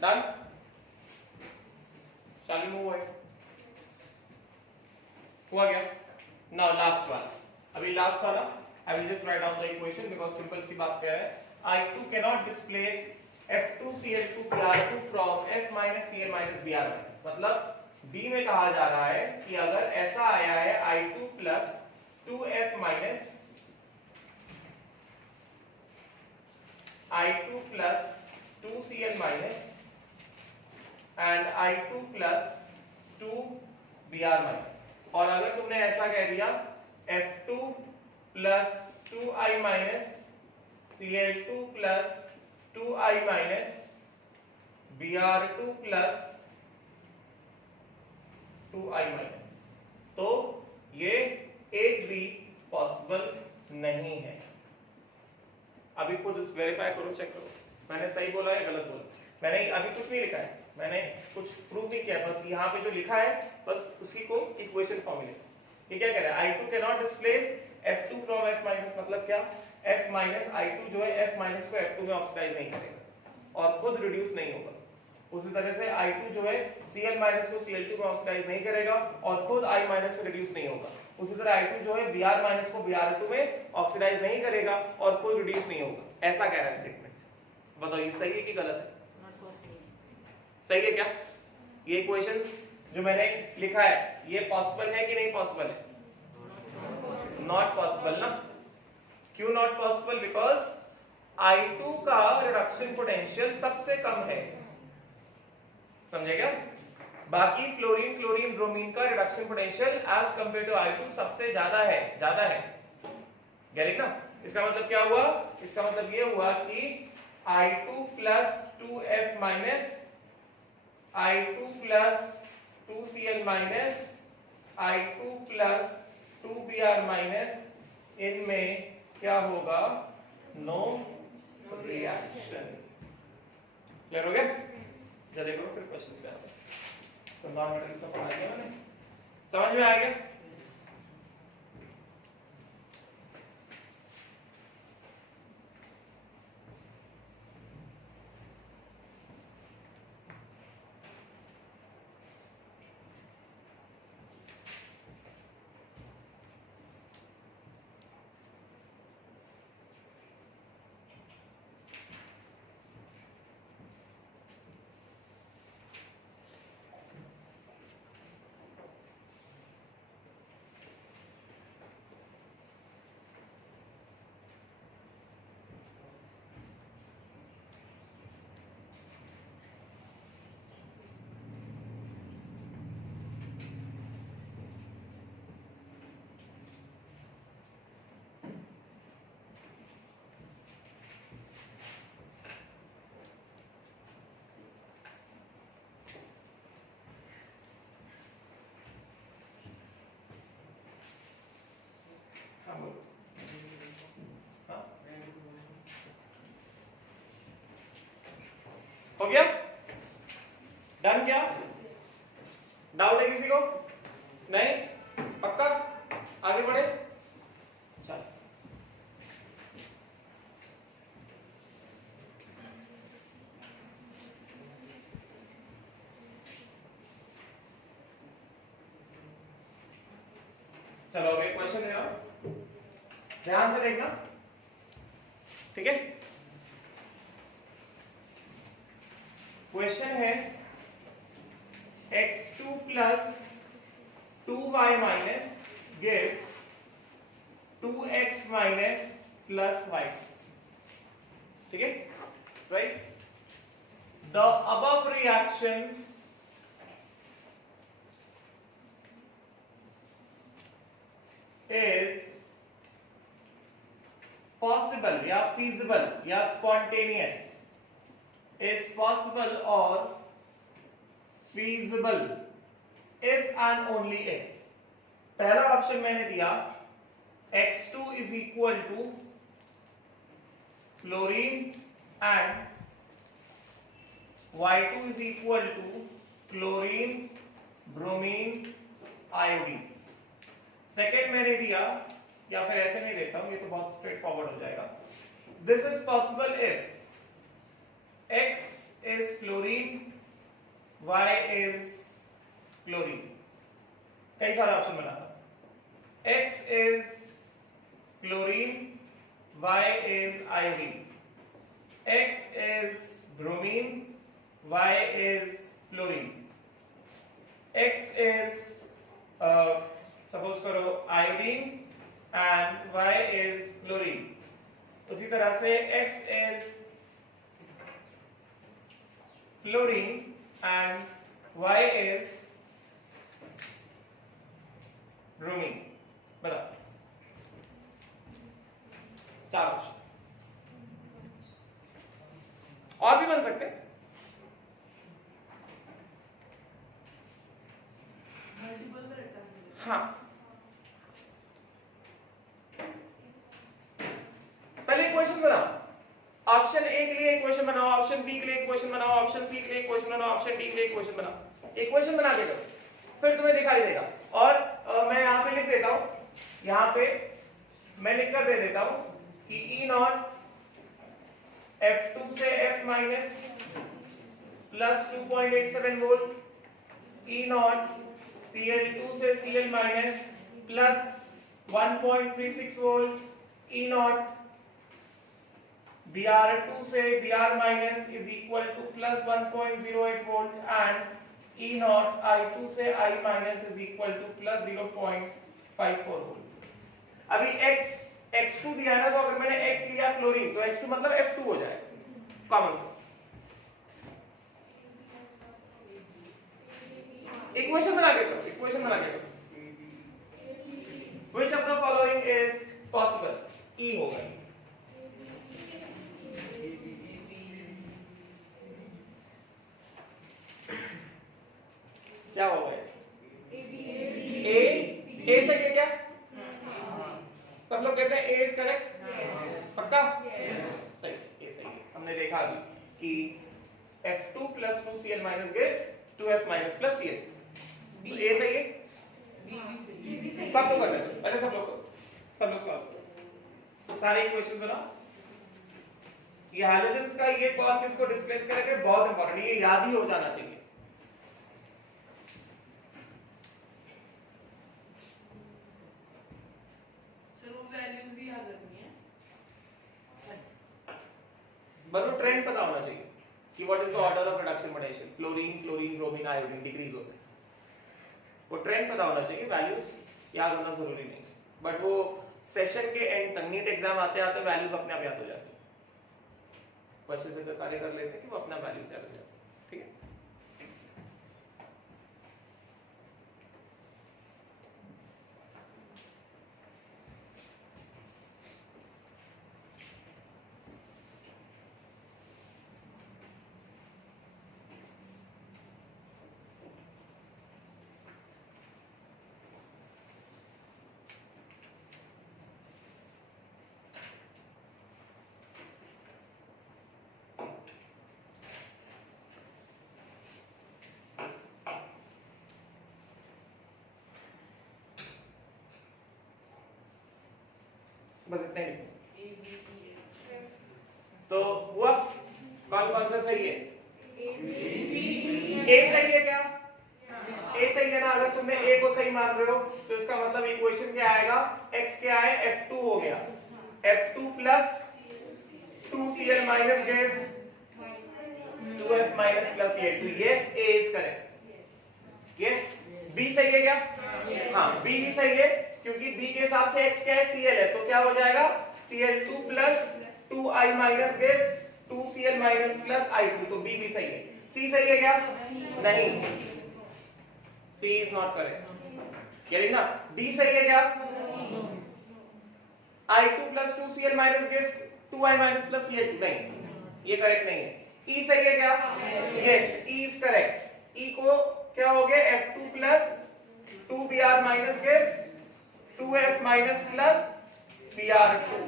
done, shall we move ahead, हुआ गया, now last one, अभी लास्ट वाला, I will just write down the equation because simple सी बात क्या है, I2 cannot displace F2Cl2 Br2 from F minus Cl minus Br minus, मतलब B में कहा जा रहा है कि अगर ऐसा आया है I2 plus 2F minus I2 plus 2Cl minus and I2 plus 2 Br minus, और अगर तुमने ऐसा कह दिया F2 plus 2I minus Cl2 plus 2I minus Br2 plus 2I minus, तो ये एक भी पॉसिबल नहीं है, अभी खुद वेरीफाई करो, चेक करो मैंने सही बोला या गलत बोला। मैंने अभी कुछ नहीं लिखा है, मैंने कुछ प्रूव नहीं किया, बस यहाँ पे जो लिखा है बस उसी को इक्वेशन फॉर्मूले। ये क्या कह रहा है, I2 cannot displace F2 from F minus, मतलब क्या, F माइनस I2 जो है F माइनस को F2 में ऑक्सीडाइज नहीं करेगा और खुद रिड्यूस नहीं होगा। उसी तरह से I2 जो है Cl माइनस को Cl2 में ऑक्सीडाइज नहीं करेगा और खुद I माइनस में रिड्यूस नहीं होगा। उसी तरह I2 जो है Br माइनस को Br2 में ऑक्सीडाइज नहीं करेगा और खुद रिड्यूस नहीं होगा। ऐसा कह रहा है स्टेटमेंट। बताओ ये सही है कि गलत है? सही है क्या? ये इक्वेशंस जो मैंने लिखा है ये पॉसिबल है कि नहीं पॉसिबल है? नॉट पॉसिबल ना। क्यों नॉट पॉसिबल? बिकॉज I2 का रिडक्शन पोटेंशियल सबसे कम है, समझे क्या? बाकी फ्लोरीन, क्लोरीन, ब्रोमीन का reduction potential as compare to I2 सबसे ज्यादा है, ज्यादा है। गेट इट ना? इसका मतलब क्या हुआ? इसका मतलब ये हुआ कि I2 plus 2F minus I2 plus 2Cl minus I2 plus 2Br minus, इनमें क्या होगा? No reaction. क्लियर हो गया? जल्दी करो फिर क्वेश्चन पे आते हैं। तो नॉन मेटल्स का पढ़ा दिया मैंने, समझ में आ गया? हो गया? डन क्या? डाउट है किसी को? नहीं? पक्का? आगे बढ़े? चलो चलो अब एक क्वेश्चन है, ध्यान से देखना, ठीक है? क्वेश्चन है x2 plus 2y minus gives 2x minus plus y, ठीक है? Right? The above reaction is possible या feasible या spontaneous, is possible or feasible if and only if। पहला ऑप्शन मैंने दिया x2 is equal to fluorine and y2 is equal to chlorine, bromine, iodine. Second मैंने दिया, या फिर ऐसे नहीं देता हूं, ये तो बहुत स्ट्रेट फॉरवर्ड हो जाएगा। This is possible if x is fluorine, y is chlorine। कई सारे ऑप्शन बना, x is chlorine, y is iodine, x is bromine, y is fluorine, x is suppose करो iodine and y is chlorine। उसी तरह से x is fluorine and y is bromine। बताओ, चार option और भी बन सकते हैं। हाँ, पहले क्वेश्चन बनाओ, ऑप्शन ए के लिए इक्वेशन बनाओ, ऑप्शन बी के लिए इक्वेशन बनाओ, ऑप्शन सी के लिए इक्वेशन बनाओ, ऑप्शन डी के लिए इक्वेशन बनाओ। इक्वेशन बना के करो, फिर तुम्हें दिखाई देगा। और मैं यहाँ पे लिख देता हूँ, यहाँ पे मैं लिख कर दे देता हूँ कि ई नॉट F2 से F minus plus 2.87 volt, E not Cl2 से Cl minus plus 1.36 volt, E not Br2 से Br minus is equal two plus 1.08 volt and E not I2 से I minus is equal two plus 0.54 volt. अभी X2 दिया है ना, तो अगर मैंने X लिया क्लोरीन तो X2 मतलब F2 हो जाएगा, कॉमन सेंस। इक्वेशन बना के करो, इक्वेशन बना के करो। Which of the following is possible? E होगा। क्या होगा? ए सही है क्या? सब लोग कहते हैं ए इज करेक्ट, पक्का? सही, ए सही है। हमने देखा अभी कि F2 plus 2Cl minus gives 2F minus plus Cl, तो ए सही है। सब लोग करते हैं, पहले सब लोग सॉल्व करो, सारे इक्वेशन बनाओ। ये हैलोजेंस का ये कॉल किसको डिस्प्लेस करेंगे, बहुत इंपॉर्टेंट, ये याद ही हो जाना चाहिए। बट वो ट्रेंड पता होना चाहिए कि what is the order of reduction potential. Fluorine, chlorine, bromine, iodine decrease होते हैं, वो ट्रेंड पता होना चाहिए, वैल्यूज याद होना जरूरी नहीं। बट वो सेशन के एंड तक नीट एग्जाम आते आते वैल्यूज अपने आप याद हो जाती है। क्वेश्चन इतने सारे कर लेते हैं कि वो अपना वैल्यूज याद हो जाते हैं। ठीक है, बस इतना ही। तो हुआ कौन कौन सा सही है? ए सही है क्या? ए सही है ना? अगर तुमने ए को सही मान रहे हो तो इसका मतलब इक्वेशन क्या आएगा, x क्या है, F2 हो गया, F2 plus 2Cl minus gives 2F minus plus Cl2। Yes, A is correct. Yes, B सही है क्या? हाँ, बी भी सही है, क्योंकि b के हिसाब से x क्या है, Cl है, तो क्या हो जाएगा, Cl2 plus 2I minus gives 2Cl minus plus I2, तो b भी सही है। c सही है क्या? नहीं, c इज नॉट करेक्ट। कह रही ना, d सही है क्या? I2 plus 2Cl minus gives 2I minus plus Cl2, नहीं, ये करेक्ट नहीं है। e सही है क्या? Yes, e is correct. e को क्या हो गया, F2 plus 2Br minus gives 2F minus plus Br2।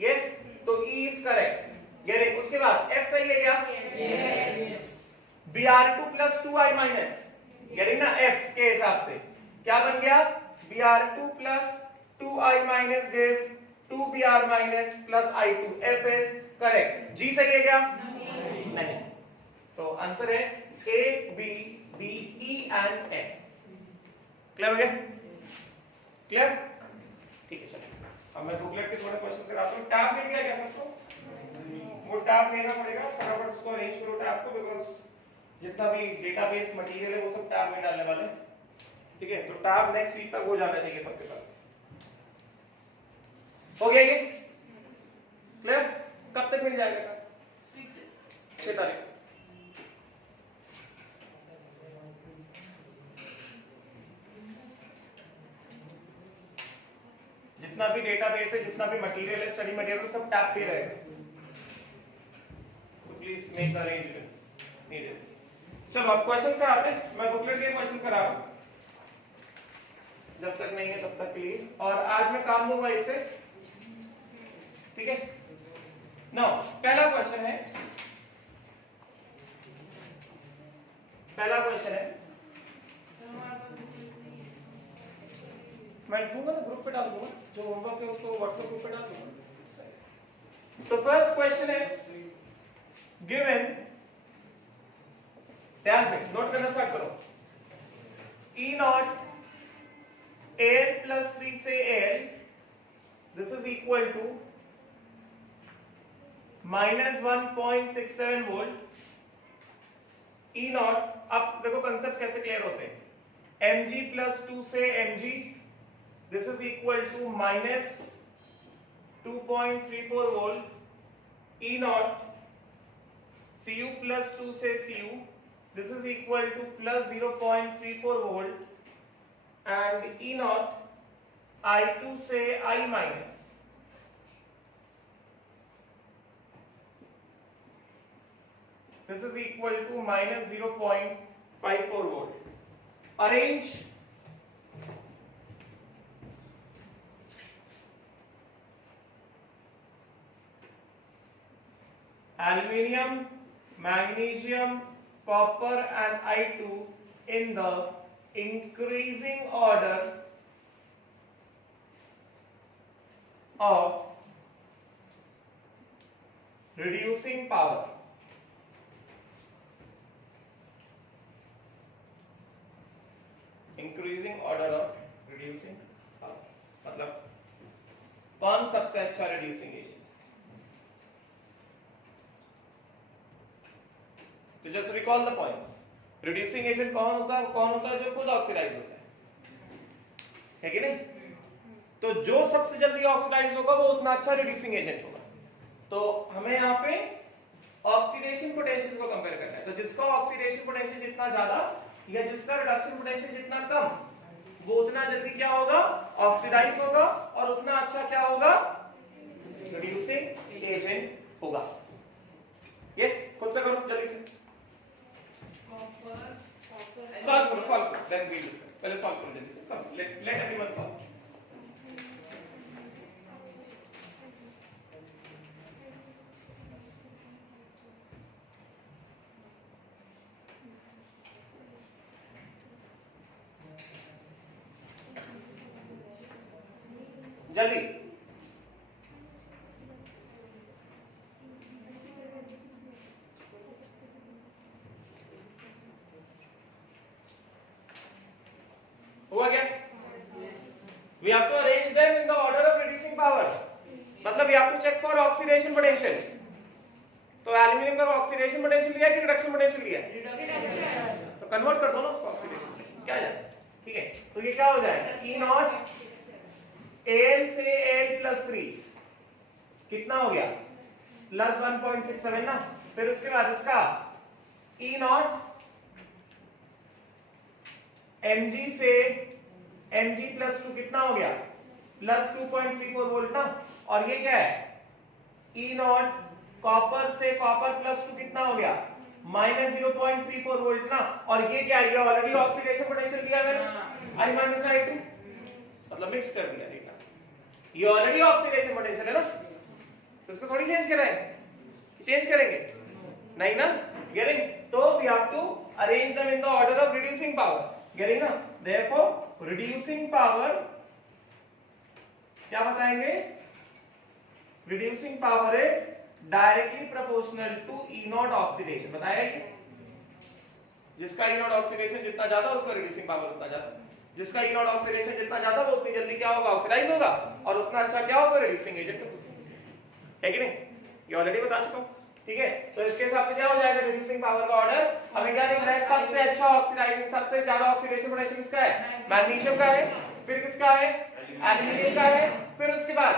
Yes, तो E इज करेक्ट। ये देखो, उसके बाद F सही है क्या? Yes. Br2 plus 2I minus, यानी ना F के हिसाब से क्या बन गया, Br2 plus 2I minus gives 2Br minus plus I2। F is correct. G सही है क्या? नहीं। तो आंसर है A, B, D, E and F। Clear हो गया? क्लियर? ठीक है, चलिए अब मैं बुकलेट के थोड़े क्वेश्चन कराता हूँ। टैब मिल गया क्या सबको? वो टैब लेना पड़ेगा, फटाफट उसको अरेंज करो टैब को, बिकॉज जितना भी डेटाबेस मटेरियल है वो सब टैब में डालने वाले हैं। ठीक है, तो टैब नेक्स्ट वीक तक हो जाना चाहिए सबके पास। हो गया ये? क्लियर? कब तक मिल जाएगा? 6 तारीख। जितना भी डेटाबेस है, जितना भी मटेरियल है, स्टडी मटेरियल, सब टैब पे रहेगा, तो please make the arrangements needed. चलो अब क्वेश्चंस का आते हैं। मैं बुकलेट के क्वेश्चंस करा रहा हूं, जब तक नहीं है तब तक के लिए, और आज मैं काम दूंगा इससे। ठीक है, नाउ पहला क्वेश्चन है, मैं दूंगा ना, ग्रुप पे डाल दूंगा, जो होमवर्क है उसको व्हाट्सएप ग्रुप पे डाल दूंगा। तो फर्स्ट क्वेश्चन इज गिवन, ध्यान से नोट करना स्टार्ट करो। E नॉट AL प्लस 3 से AL, this is equal to minus 1.67 volt. E naught, अब देखो कंसेप्ट कैसे क्लियर होते हैं, mg प्लस 2 से mg, this is equal to minus 2.34 volt. E naught Cu plus 2 से Cu, this is equal to plus 0.34 volt, and E naught I2 से I minus, this is equal to minus 0.54 volt. Arrange aluminium, magnesium, copper and I2 in the increasing order of reducing power. Increasing order of reducing power मतलब कौन सबसे अच्छा reducing agent? So just recall the points. Reducing agent कौन होता है जो खुद oxidise होता है कि नहीं? तो जो सबसे जल्दी ऑक्सीडाइज होगा वो उतना अच्छा रिड्यूसिंग एजेंट होगा। तो हमें यहाँ पे ऑक्सीडेशन पोटेंशियल को कंपेयर करना है। तो जिसका ऑक्सीडेशन पोटेंशियल जितना ज्यादा या जिसका रिडक्शन पोटेंशियल जितना कम, वो उतना जल्दी क्या होगा, ऑक्सीडाइज होगा, और उतना अच्छा क्या होगा, रिड्यूसिंग एजेंट होगा। यस, खुद से करो जल्दी से, सॉल्व करो, देन वी डिस्कस। पहले सॉल्व करो जल्दी से, सब लेट एवरीवन सॉल्व। जल्दी हुआ क्या? We have to arrange them in the order of reducing power. मतलब we have to check for oxidation potential. तो एल्यूमिनियम का ऑक्सीडेशन पोटेंशियल लिया कि रिडक्शन पोटेंशियल लिया? रिडक्शन। तो कन्वर्ट कर दो ना उसको ऑक्सीडेशन पोटेंशियल, क्या आ जाए? ठीक है, तो ये क्या हो जाएगा, E नॉट Al से Al प्लस 3 कितना हो गया, प्लस 1.67 ना। फिर उसके बाद इसका E नॉट Mg से Mg प्लस 2 कितना हो गया, प्लस 2.34 वोल्ट ना। और ये क्या है, E नॉट कॉपर से कॉपर प्लस 2 कितना हो गया, माइनस 0.34 वोल्ट ना। और ये क्या है, ये ऑलरेडी ऑक्सीडेशन पोटेंशियल दिया मैंने, I माइनस I2, मतलब मिक्स कर दिया डेटा। ये ऑलरेडी ऑक्सीडेशन पोटेंशियल है ना, तो इसको थोड़ी चेंज कराएंगे, चेंज करेंगे नहीं ना, गेटिंग? तो we have to arrange them in the order of reducing power, getting ना। देयरफॉर रिड्यूसिंग पावर क्या बताएंगे, reducing power is directly proportional to E naught oxidation. बताया क्या? जिसका E नॉट ऑक्सीडेशन जितना ज्यादा उसका रिड्यूसिंग पावर उतना ज्यादा, जिसका E नॉट ऑक्सीडेशन जितना ज्यादा वो उतनी जल्दी क्या होगा, ऑक्सीडाइज होगा, और उतना अच्छा क्या होगा, रिड्यूसिंग एजेंट है कि नहीं? ये ऑलरेडी बता चुका हूं, ठीक है। तो इसके हिसाब से क्या हो जाएगा रिड्यूसिंग पावर का ऑर्डर, हमें क्या लिखना है, सबसे अच्छा ऑक्सीडाइजिंग, सबसे ज्यादा ऑक्सीडेशन पोटेंशियल किसका है, मैग्नीशियम का है, फिर किसका है, एल्यूमीनियम का है, फिर उसके बाद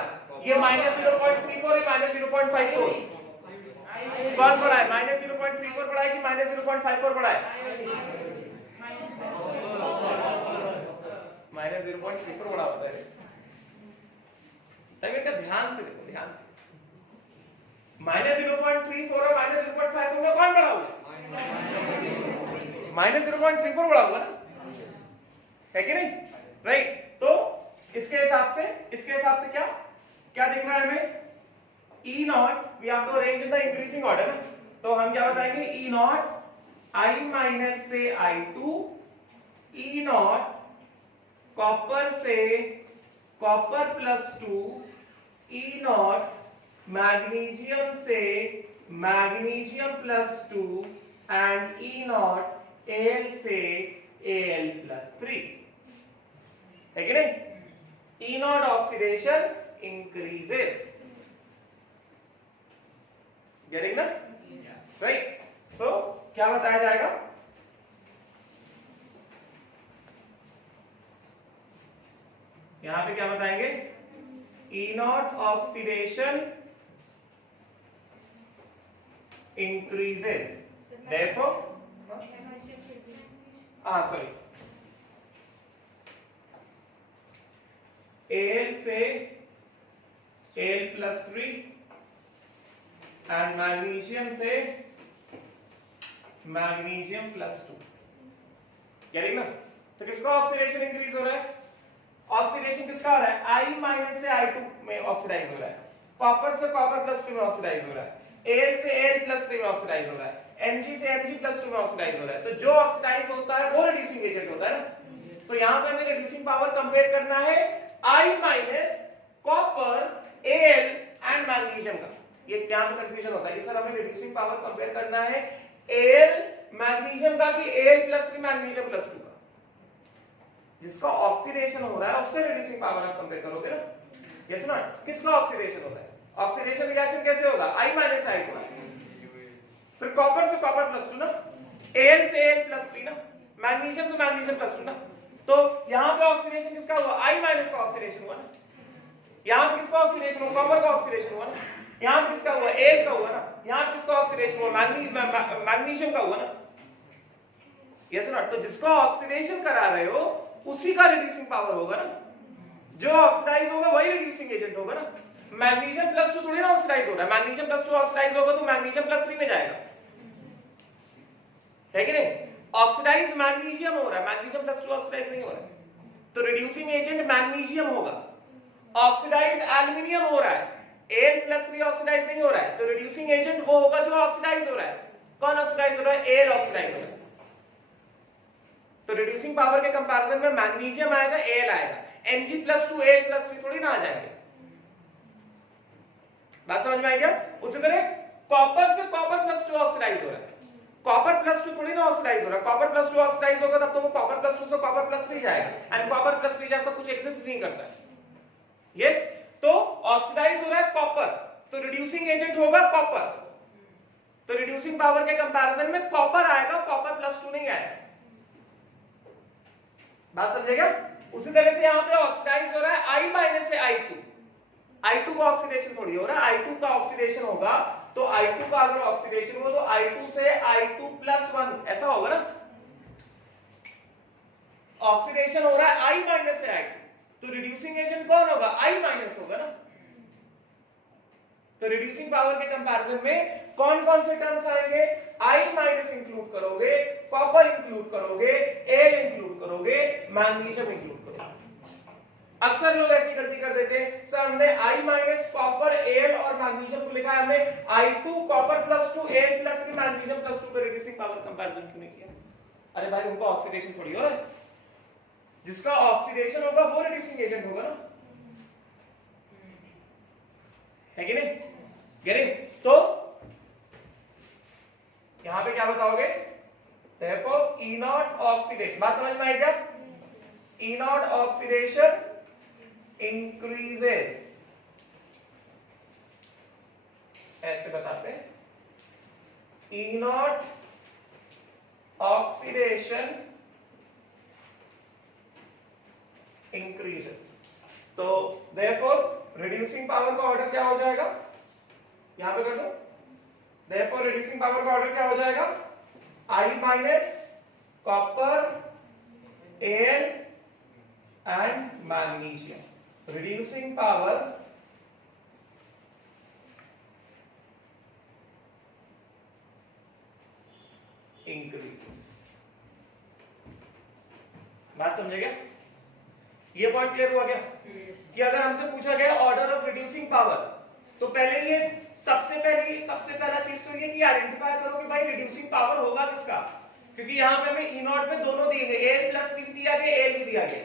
ये माइनस 0.34 है, माइनस 0.54 कौन पढ़ा है, माइनस 0.34 पढ़ा है कि माइनस 0.54 पढ़ा है, माइनस 0.34 बड़ा होता है। तभी का ध्यान से देखो, ध्यान से, माइनस 0.34 और माइनस 0.54 में कौन बड़ा हुआ, माइनस 0.34 बड़ा हुआ ना, है कि नहीं, राइट? तो इसके हिसाब से क्या क्या दिख रहा है हमें, E naught we have to arrange in the increasing order ना, तो हम क्या बताएंगे E naught I माइनस से I2, E naught कॉपर से copper plus 2, E naught magnesium से magnesium plus 2 and E naught Al से Al प्लस 3, है कि नहीं? E naught oxidation increases. Getting that? Yeah. Right. So क्या बताया जाएगा? यहां पे क्या बताएंगे? E naught oxidation increases. Therefore, sorry. Al से Al plus 3 एंड मैग्नीशियम से मैग्नीशियम प्लस 2, यानी ना, तो किसका ऑक्सीडेशन इंक्रीज हो रहा है? ऑक्सीडेशन किसका हो रहा है? I माइनस से I2 में ऑक्सीडाइज हो रहा है, कॉपर से कॉपर प्लस 2 में ऑक्सीडाइज हो रहा है, Al से Al प्लस 3 में ऑक्सीडाइज हो रहा है, Mg से Mg प्लस 2 में ऑक्सीडाइज हो रहा है। तो जो ऑक्सीडाइज होता है वो रिड्यूसिंग एजेंट होता है ना। तो यहाँ पे हमें रिड्यूसिंग पावर कंपेयर करना है I minus copper Al and magnesium का। ये क्या कंफ्यूजन होता है कि सर हमें रिड्यूसिंग पावर कंपेयर करना है Al मैग्नीशियम का कि Al प्लस 3 मैग्नीशियम प्लस 2 का। जिसका ऑक्सीडेशन हो रहा है उसका रिड्यूसिंग पावर आप कंपेयर करोगे ना, यस नॉट? किसका ऑक्सीडेशन होता है? ऑक्सीडेशन रिएक्शन कैसे होगा? I माइनस I2, फिर कॉपर से कॉपर प्लस 2 ना, Al से Al प्लस 3 ना, मैग्नीशियम से मैग्नीशियम प्लस 2 ना। तो यहाँ पे ऑक्सीडेशन किसका हुआ? I माइनस का ऑक्सीडेशन हुआ ना। यहाँ पे किसका ऑक्सीडेशन हुआ? कॉपर का ऑक्सीडेशन हुआ ना। यहाँ पे किसका हुआ? Al का हुआ ना। यहाँ पे किसका ऑक्सीडेशन हुआ? मैग्नीशियम का हुआ ना, यस नॉट? तो जिसका ऑक्सीडेशन करा रहे हो उसी का रिड्यूसिंग पावर होगा ना। जो ऑक्सीडाइज होगा वही रिड्यूसिंग एजेंट होगा ना। मैग्नीशियम प्लस 2 थोड़ी ना ऑक्सीडाइज हो रहा है। मैग्नीशियम प्लस 2 ऑक्सीडाइज होगा तो मैग्नीशियम प्लस 3 में जाएगा, है कि नहीं? ऑक्सीडाइज मैग्नीशियम हो रहा है, मैग्नीशियम प्लस 2 ऑक्सीडाइज नहीं हो रहा है, तो रिड्यूसिंग एजेंट मैग्नीशियम होगा। ऑक्सीडाइज एल्युमिनियम हो रहा है, Al प्लस 3 ऑक्सीडाइज नहीं हो रहा है, तो रिड्यूसिंग एजेंट वो होगा जो ऑक्सीडाइज हो रहा है। कौन ऑक्सीडाइज हो रहा है? Al ऑक्सीडाइज हो रहा है। तो रिड्यूसिंग पावर के कंपैरिजन में मैग्नीशियम आएगा, Al आएगा, Mg प्लस 2 Al प्लस 3 थोड़ी ना आ जाएंगे। बात समझ में आई क्या? उसी तरह कॉपर से कॉपर प्लस 2 ऑक्सीडाइज हो रहा है, कॉपर प्लस 2 थोड़ी ना ऑक्सीडाइज हो रहा है। कॉपर प्लस 2 ऑक्सीडाइज होगा तब तो वो कॉपर प्लस 2 से कॉपर प्लस 3 जाएगा, एंड कॉपर प्लस 3 जैसा कुछ एग्जिस्ट नहीं करता है, यस? तो ऑक्सीडाइज हो रहा है कॉपर, तो रिड्यूसिंग एजेंट होगा कॉपर, तो रिड्यूसिंग पावर के कंपैरिजन में कॉपर आएगा, कॉपर प्लस 2 नहीं आएगा। बात समझेगा? उसी तरह से यहां पे ऑक्सीडाइज हो रहा है I माइनस से I2, I2 का ऑक्सीडेशन थोड़ी हो रहा है, I2 का ऑक्सीडेशन होगा तो I2 का अगर ऑक्सीडेशन हो तो I2 से I2 प्लस 1 ऐसा होगा ना। ऑक्सीडेशन हो रहा है I माइनस से I2, तो रिड्यूसिंग एजेंट कौन होगा? I माइनस होगा ना। तो रिड्यूसिंग पावर के कंपैरिजन में कौन कौन से टर्म्स आएंगे? I माइनस इंक्लूड करोगे, कॉपर इंक्लूड करोगे, Al इंक्लूड करोगे, मैग्नीशियम इंक्लूड करोगे। अक्सर लोग ऐसी गलती कर देते हैं, सर हमने I माइनस कॉपर Al और मैग्नीशियम को लिखा है, हमने I2 copper plus 2 Al plus 3 magnesium plus 2 पे रिड्यूसिंग पावर कंपैरिजन क्यों नहीं किया? अरे भाई उनको ऑक्सीडेशन थोड़ी हो रहा है, जिसका ऑक्सीडेशन होगा वो रिड्यूसिंग एजेंट होगा ना, है कि नहीं? गेटिंग? तो यहां पे क्या बताओगे? Therefore E naught ऑक्सीडेशन, बात समझ में आई क्या? E naught ऑक्सीडेशन increases, ऐसे बताते हैं, E naught ऑक्सीडेशन increases। तो therefore रिड्यूसिंग पावर का ऑर्डर क्या हो जाएगा? यहां पे कर दो। therefore रिड्यूसिंग पावर का ऑर्डर क्या हो जाएगा? I minus copper Al and magnesium, reducing power increases. बात समझे क्या? ये पॉइंट क्लियर हुआ क्या? कि अगर हमसे पूछा गया ऑर्डर ऑफ रिड्यूसिंग पावर, तो पहले ये सबसे पहला चीज तो ये कि आइडेंटिफाई करो कि भाई रिड्यूसिंग पावर होगा किसका, क्योंकि यहाँ पे हमें E0 में दोनों दिए गए, Al+3 भी दिया गया, Al भी दिया गया,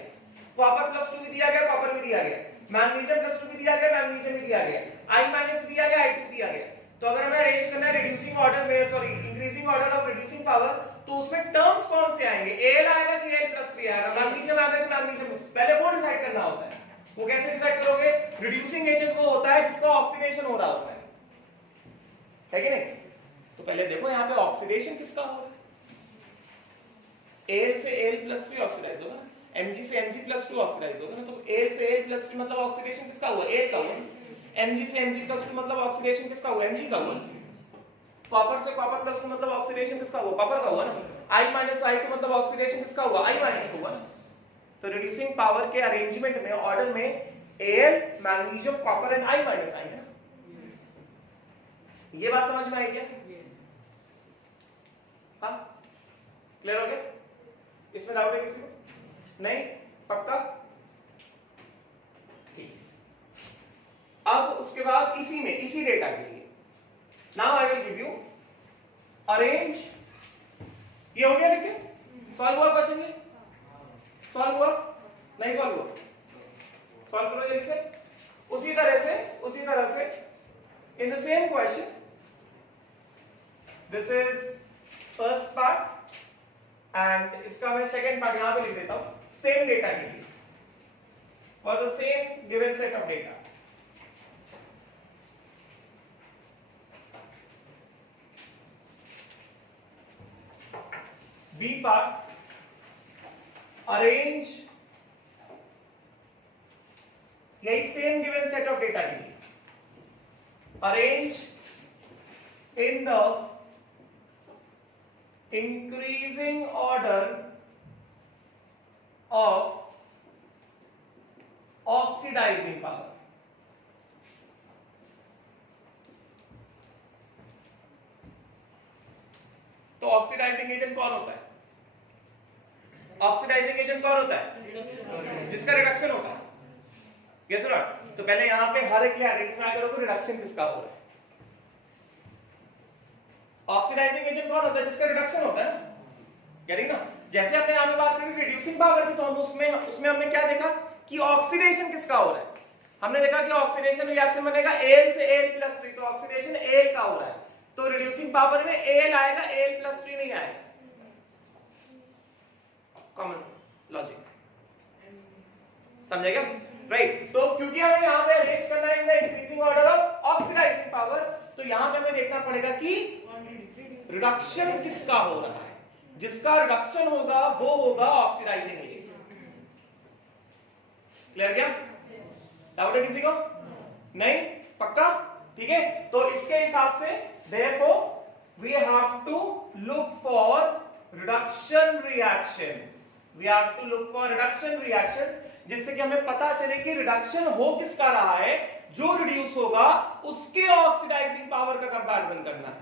कॉपर +2 भी दिया गया, कॉपर भी दिया गया, मैग्नीशियम +2 भी दिया गया, मैग्नीशियम भी दिया गया, I- भी दिया गया, I2 दिया गया। तो अगर हमें अरेंज करना है रिड्यूसिंग ऑर्डर में, sorry increasing order of reducing power, तो उसमें टर्म्स कौन से आएंगे, Al आएगा कि Al+3 आएगा, मैग्नीशियम आएगा कि मैग्नीशियम, पहले वो डिसाइड करना होता है। वो कैसे डिसाइड करोगे, रिड्यूसिंग एजेंट वो होता है जिसका ऑक्सीडेशन हो रहा होता है कि नहीं। तो पहले देखो यहाँ पे ऑक्सीडेशन किसका हो रहा है, Al से Al+3 ऑक्सीडाइज होगा, Mg से Mg+2 ऑक्सीडाइज होगा ना, तो Al से Al+3 मतलब ऑक्सीडेशन किसका हुआ, Al का हुआ, Mg से Mg+2 मतलब ऑक्सीडेशन किसका हुआ, Mg का हुआ, कॉपर से कॉपर+2 मतलब ऑक्सीडेशन किसका हुआ, कॉपर का हुआ ना, I-I2 मतलब ऑक्सीडेशन किसका हुआ, I- का हुआ। तो रिड्यूसिंग पावर के अरेंजमेंट में, ऑर्डर में Al, magnesium, copper and I- आएंगे ना। ये बात समझ में आई क्या? हाँ, क्लियर हो गया? इसमें डाउट है किसी को? नहीं, पक्का? ठीक। अब उसके बाद इसी डेटा के लिए now I will give you arrange, ये हो गया, लिखे सॉल्व हुआ क्वेश्चन, ये सॉल्व हुआ, नहीं सॉल्व हुआ, सॉल्व करो जल्दी से। उसी तरह से in the same question, this is first part and इसका मैं सेकंड पार्ट यहां पे लिख देता हूं, सेम डेटा के लिए for the same given set of data. B part, arrange, यही same given set of data के लिए, arrange in the increasing order of oxidizing power। तो ऑक्सीडाइजिंग एजेंट कौन होता है, ऑक्सीडाइजिंग एजेंट कौन होता है, जिसका रिडक्शन होता है, यस और नॉट। तो पहले यहां पे हर एक के लिए आइडेंटिफाई करो कि रिडक्शन किसका हो रहा है। ऑक्सीडाइजिंग एजेंट कौन होता है, जिसका रिडक्शन होता है, यानी ना जैसे हमने यहां पे बात करी रिड्यूसिंग पावर की, तो हम उसमें हमने क्या देखा कि ऑक्सीडेशन किसका हो रहा है। हमने देखा कि ऑक्सीडेशन रिएक्शन बनेगा Al से Al+3, तो ऑक्सीडेशन Al का हो रहा है, तो रिड्यूसिंग पावर में Al आएगा, Al+3 नहीं आएगा। कॉमन सेंस लॉजिक, समझेगा, राइट। तो क्योंकि हमें यहां पे अरेंज करना है in the increasing order of oxidising power, तो यहां पे हमें देखना पड़ेगा कि रिडक्शन किसका हो रहा है, जिसका रिडक्शन होगा वो होगा ऑक्सीडाइजिंग एजेंट। क्लियर क्या? डाउट है किसी को? नहीं, पक्का? ठीक है, तो इसके हिसाब से therefore we have to look for reduction reactions, we have to look for reduction reactions, जिससे कि हमें पता चले कि रिडक्शन हो किसका रहा है, जो रिड्यूस होगा उसके ऑक्सीडाइजिंग पावर का कंपैरिजन करना है।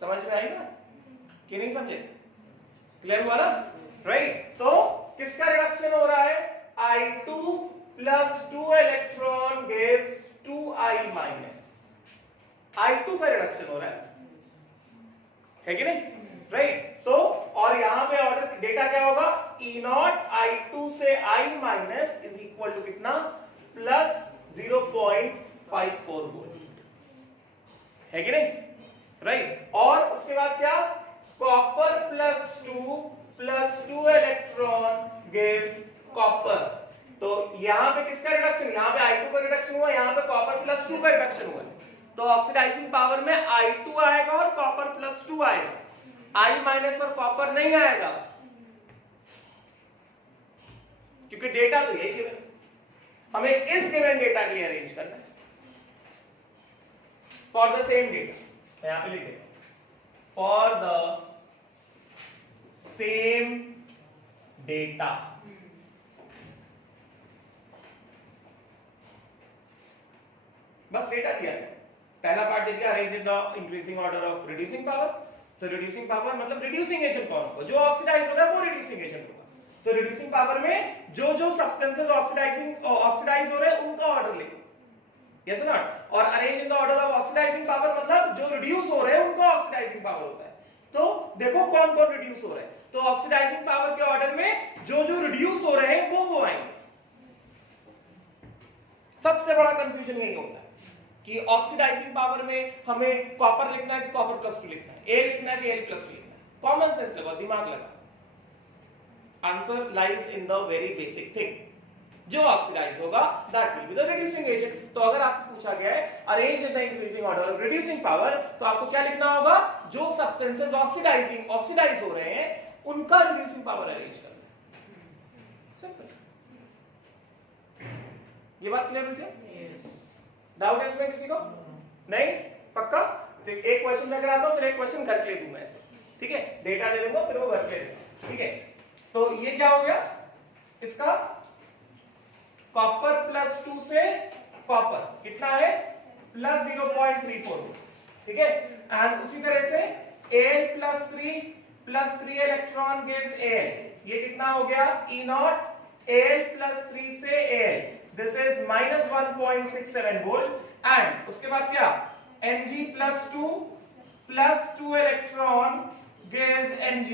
समझ में आई ना कि नहीं समझे? क्लियर हुआ ना, राइट। तो किसका रिडक्शन हो रहा है, I2 plus 2 electron gives 2I minus, I2 का रिडक्शन हो रहा है कि नहीं, राइट। तो और यहां पे ऑर्डर डेटा क्या होगा, E0 I2 से I minus is equal to कितना, प्लस 0.54 वोल्ट, है कि नहीं, राइट। और उसके बाद क्या, copper plus 2 electron gives copper. तो यहां पे किसका रिडक्शन, यहां पे I2 का रिडक्शन हुआ, यहां पे कॉपर प्लस 2 का रिडक्शन हुआ, तो ऑक्सीडाइजिंग पावर में I2 आएगा और कॉपर प्लस 2 आएगा, I माइनस और कॉपर नहीं आएगा, क्योंकि डेटा तो यही गिवन, हमें इस गिवन डेटा के लिए अरेंज करना है फॉर द सेम डेटा। यहां पे लिख देते हैं फॉर द सेम डेटा, बस डेटा दिया है। पहला पार्ट दे दिया arrange in the increasing order of reducing power, तो रिड्यूसिंग पावर मतलब रिड्यूसिंग एजेंट कौन होगा, जो ऑक्सीडाइज होगा वो रिड्यूसिंग एजेंट होगा। तो रिड्यूसिंग पावर में जो सब्सटेंसेस ऑक्सीडाइज हो रहे हैं उनका ऑर्डर लिखो, यस नॉट। और arrange in the order of oxidising power मतलब जो रिड्यूस हो रहे हैं उनका ऑक्सीडाइजिंग पावर होता है। तो देखो कौन कौन रिड्यूस हो रहे हैं, तो ऑक्सीडाइजिंग पावर के ऑर्डर में जो जो रिड्यूस हो रहे हैं वो आएंगे। सबसे बड़ा कंफ्यूजन यही होता है कि ऑक्सीडाइजिंग पावर में हमें कॉपर लिखना है कि कॉपर प्लस 2 लिखना है, ए लिखना है कि एल प्लस 2 लिखना है। कॉमन सेंस लगा, दिमाग लगा। Answer lies in the very basic thing, जो ऑक्सीडाइज होगा that will be the reducing agent. तो अगर आपको पूछा गया है arrange in the increasing order of reducing power, तो आपको क्या लिखना होगा, जो सब्सटेंसेस ऑक्सीडाइज हो रहे हैं उनका रिड्यूसिंग पावर अरेंज करना। सिंपल। ये बात क्लियर हुई क्या? डाउट है इसमें किसी को? नहीं? पक्का? तो एक क्वेश्चन मैं कराता हूं, फिर एक क्वेश्चन घर के लिए दूंगा ऐसे, ठीक है? डेटा दे दूंगा फिर वो घर के लिए दूंगा, ठीक है? तो ये क्या हो गया इसका, कॉपर प्लस 2 से कॉपर कितना है, प्लस 0.34, ठीक है? एंड उसी तरह से Al plus 3 electron gives Al, ये कितना हो गया, E नॉट Al प्लस 3 से Al, this is minus 1.67 volt. And उसके बाद क्या, Mg plus 2 electron gives Mg,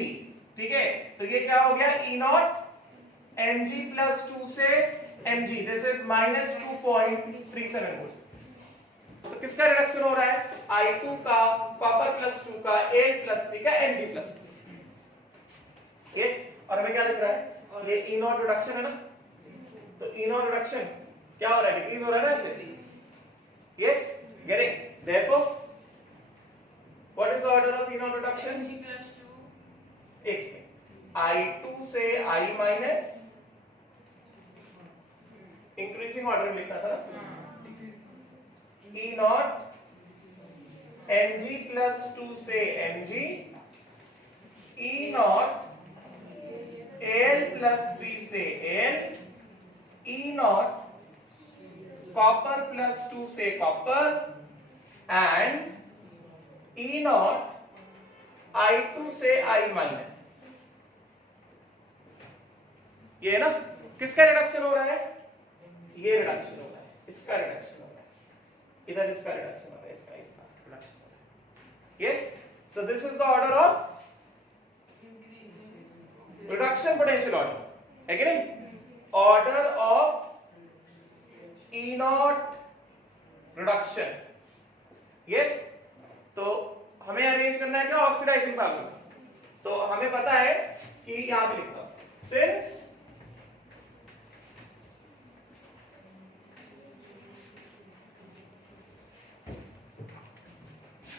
ठीक है? तो ये क्या हो गया, E नॉट Mg प्लस 2 से Mg, this is minus 2.37 volt. तो किसका रिडक्शन हो रहा है, I2 का, कॉपर प्लस 2 का, Al प्लस 3 का, Mg प्लस 2। यस, और हमें क्या दिख रहा है, ये E नॉट रिडक्शन है ना, तो E नॉट रिडक्शन क्या हो रहा है, डिक्रीज हो रहा है ना ऐसे। Yes, getting, therefore what is the order of E not reduction, Mg plus 2, एक से I2 से I माइनस, इंक्रीजिंग ऑर्डर में लिखा था E नॉट Mg प्लस 2 से Mg, E not Al plus 3 से Al, E not copper plus 2 से copper, and E not I2 से I माइनस। ये है ना, किसका रिडक्शन हो रहा है, ये रिडक्शन हो रहा है, इसका रिडक्शन हो रहा है, इधर इसका रिडक्शन हो रहा है, इसका रिडक्शन हो रहा है। Yes, so this is the order of reduction potential order, है कि नहीं, order of E not reduction. Yes, तो हमें अरेंज करना है क्या, ऑक्सीडाइजिंग पावर। तो हमें पता है कि यहां पे लिखता हूं,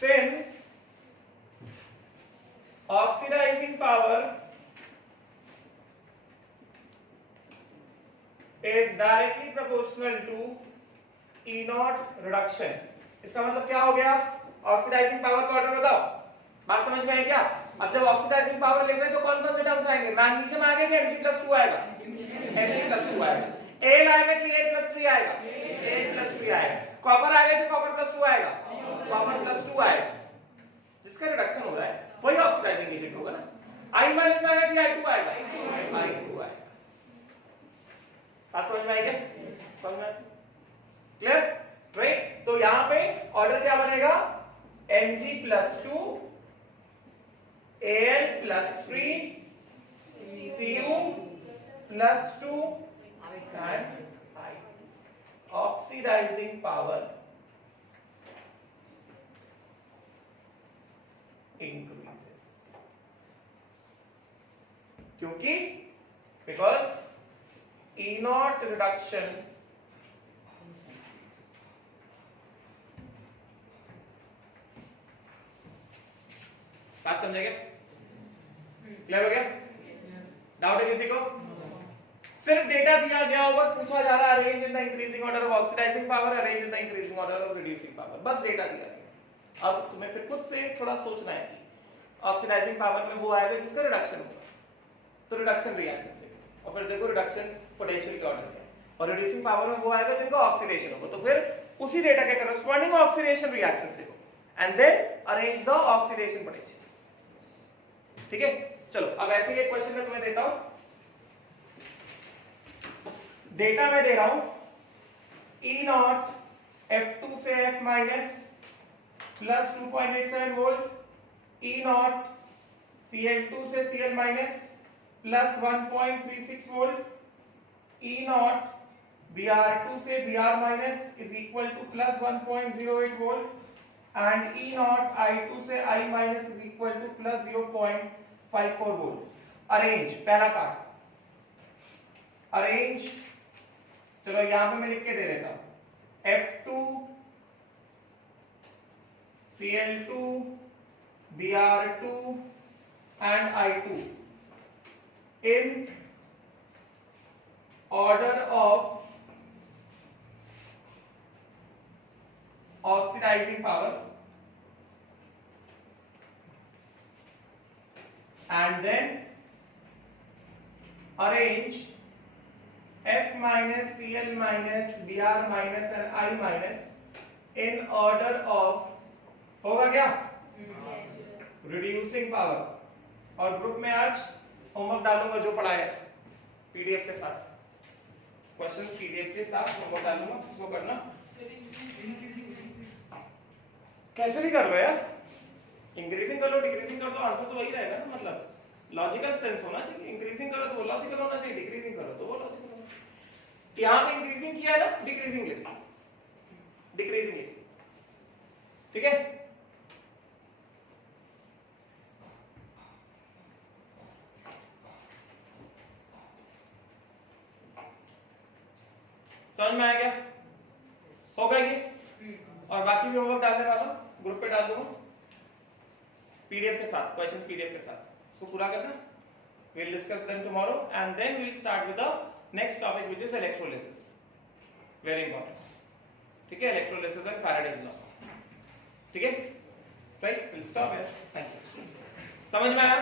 since oxidizing power is directly proportional to E naught reduction, इसका मतलब क्या हो गया, ऑक्सीडाइजिंग पावर का ऑर्डर बताओ, बात समझ में आई क्या? अब जब ऑक्सीडाइजिंग पावर लिख रहे हैं तो कौन कौन से टर्म्स आएंगे, मैग्नीशियम आएगा कि Mg प्लस 2 आएगा, Mg प्लस 2 आएगा, Al आएगा कि Al प्लस 3 आएगा, Al प्लस 3 आएगा, कॉपर आएगा कि कॉपर प्लस 2 आएगा, कॉपर प्लस 2 आएगा। जिसका रिडक्शन हो रहा है वही ऑक्सीडाइजिंग एजेंट होगा ना। I माइनस आएगा कि I2 आएगा, I2 आएगा। बात समझ में आई क्या, समझ में आई, क्लियर, राइट? तो यहां पे ऑर्डर क्या बनेगा, Mg plus 2, Al plus 3, Cu plus 2 and I, oxidising power increases, क्योंकि because E naught reduction बात समझे क्या, क्लियर हो गया, डाउट है किसी को? सिर्फ डेटा दिया गया होगा, पूछा जा रहा है arrange in the increasing order of oxidising power, arrange in the increasing order of reducing power, बस डेटा दिया गया। अब तुम्हें फिर खुद से थोड़ा सोचना है कि ऑक्सीडाइजिंग पावर में वो आएगा जिसका रिडक्शन होगा, तो रिडक्शन रिएक्शन से, और फिर देखो रिडक्शन पोटेंशियल के ऑर्डर में, और रिड्यूसिंग पावर में वो आएगा जिनका ऑक्सीडेशन होगा, तो फिर उसी डेटा के करस्पॉन्डिंग ऑक्सीडेशन रिएक्शंस देखो and then arrange the oxidation potential. ठीक है, चलो अब ऐसे ही एक क्वेश्चन में तुम्हें देता हूं, डेटा में दे रहा हूं E नॉट F2 से F minus plus 2.87 volt, E naught Cl2 से Cl minus plus 1.36 volt, E not Br2 से Br minus is equal two plus 1.08 volt and E not I2 से I minus is equal two plus 0.54 volt. Arrange, पहला part arrange, चलो यहां पे मैं लिख के दे देता हूं F2 Cl2 Br2 and I2 in order of oxidizing power and then arrange F minus Cl minus Br minus and I minus in order of, होगा क्या? Reducing power. और ग्रुप में आज होमवर्क डालूंगा जो पढ़ा है पीडीएफ के साथ, क्वेश्चन पीडीएफ के साथ होमवर्क डालूंगा, उसको करना। कैसे भी कर लो यार, इंक्रीजिंग कर लो डिक्रीजिंग कर दो, आंसर तो वही रहेगा ना, मतलब लॉजिकल सेंस होना चाहिए। इंक्रीजिंग करो तो वो लॉजिकल होना चाहिए, डिक्रीजिंग करो तो वो लॉजिकल होना चाहिए। यहां पे इंक्रीजिंग किया है ना, डिक्रीजिंग लिख, डिक्रीजिंग लिख, ठीक है। समझ में आ गया? होगा ये? और बाकी भी होमवर्क डालने वाला ग्रुप पे डाल दूंगा पीडीएफ के साथ, क्वेश्चंस पीडीएफ के साथ, इसको पूरा करना। we'll discuss them tomorrow and then we'll start with the next topic which is electrolysis, very important, ठीक है। electrolysis and Faraday's law, ठीक है, right? we'll stop here, thank you। समझ में आया?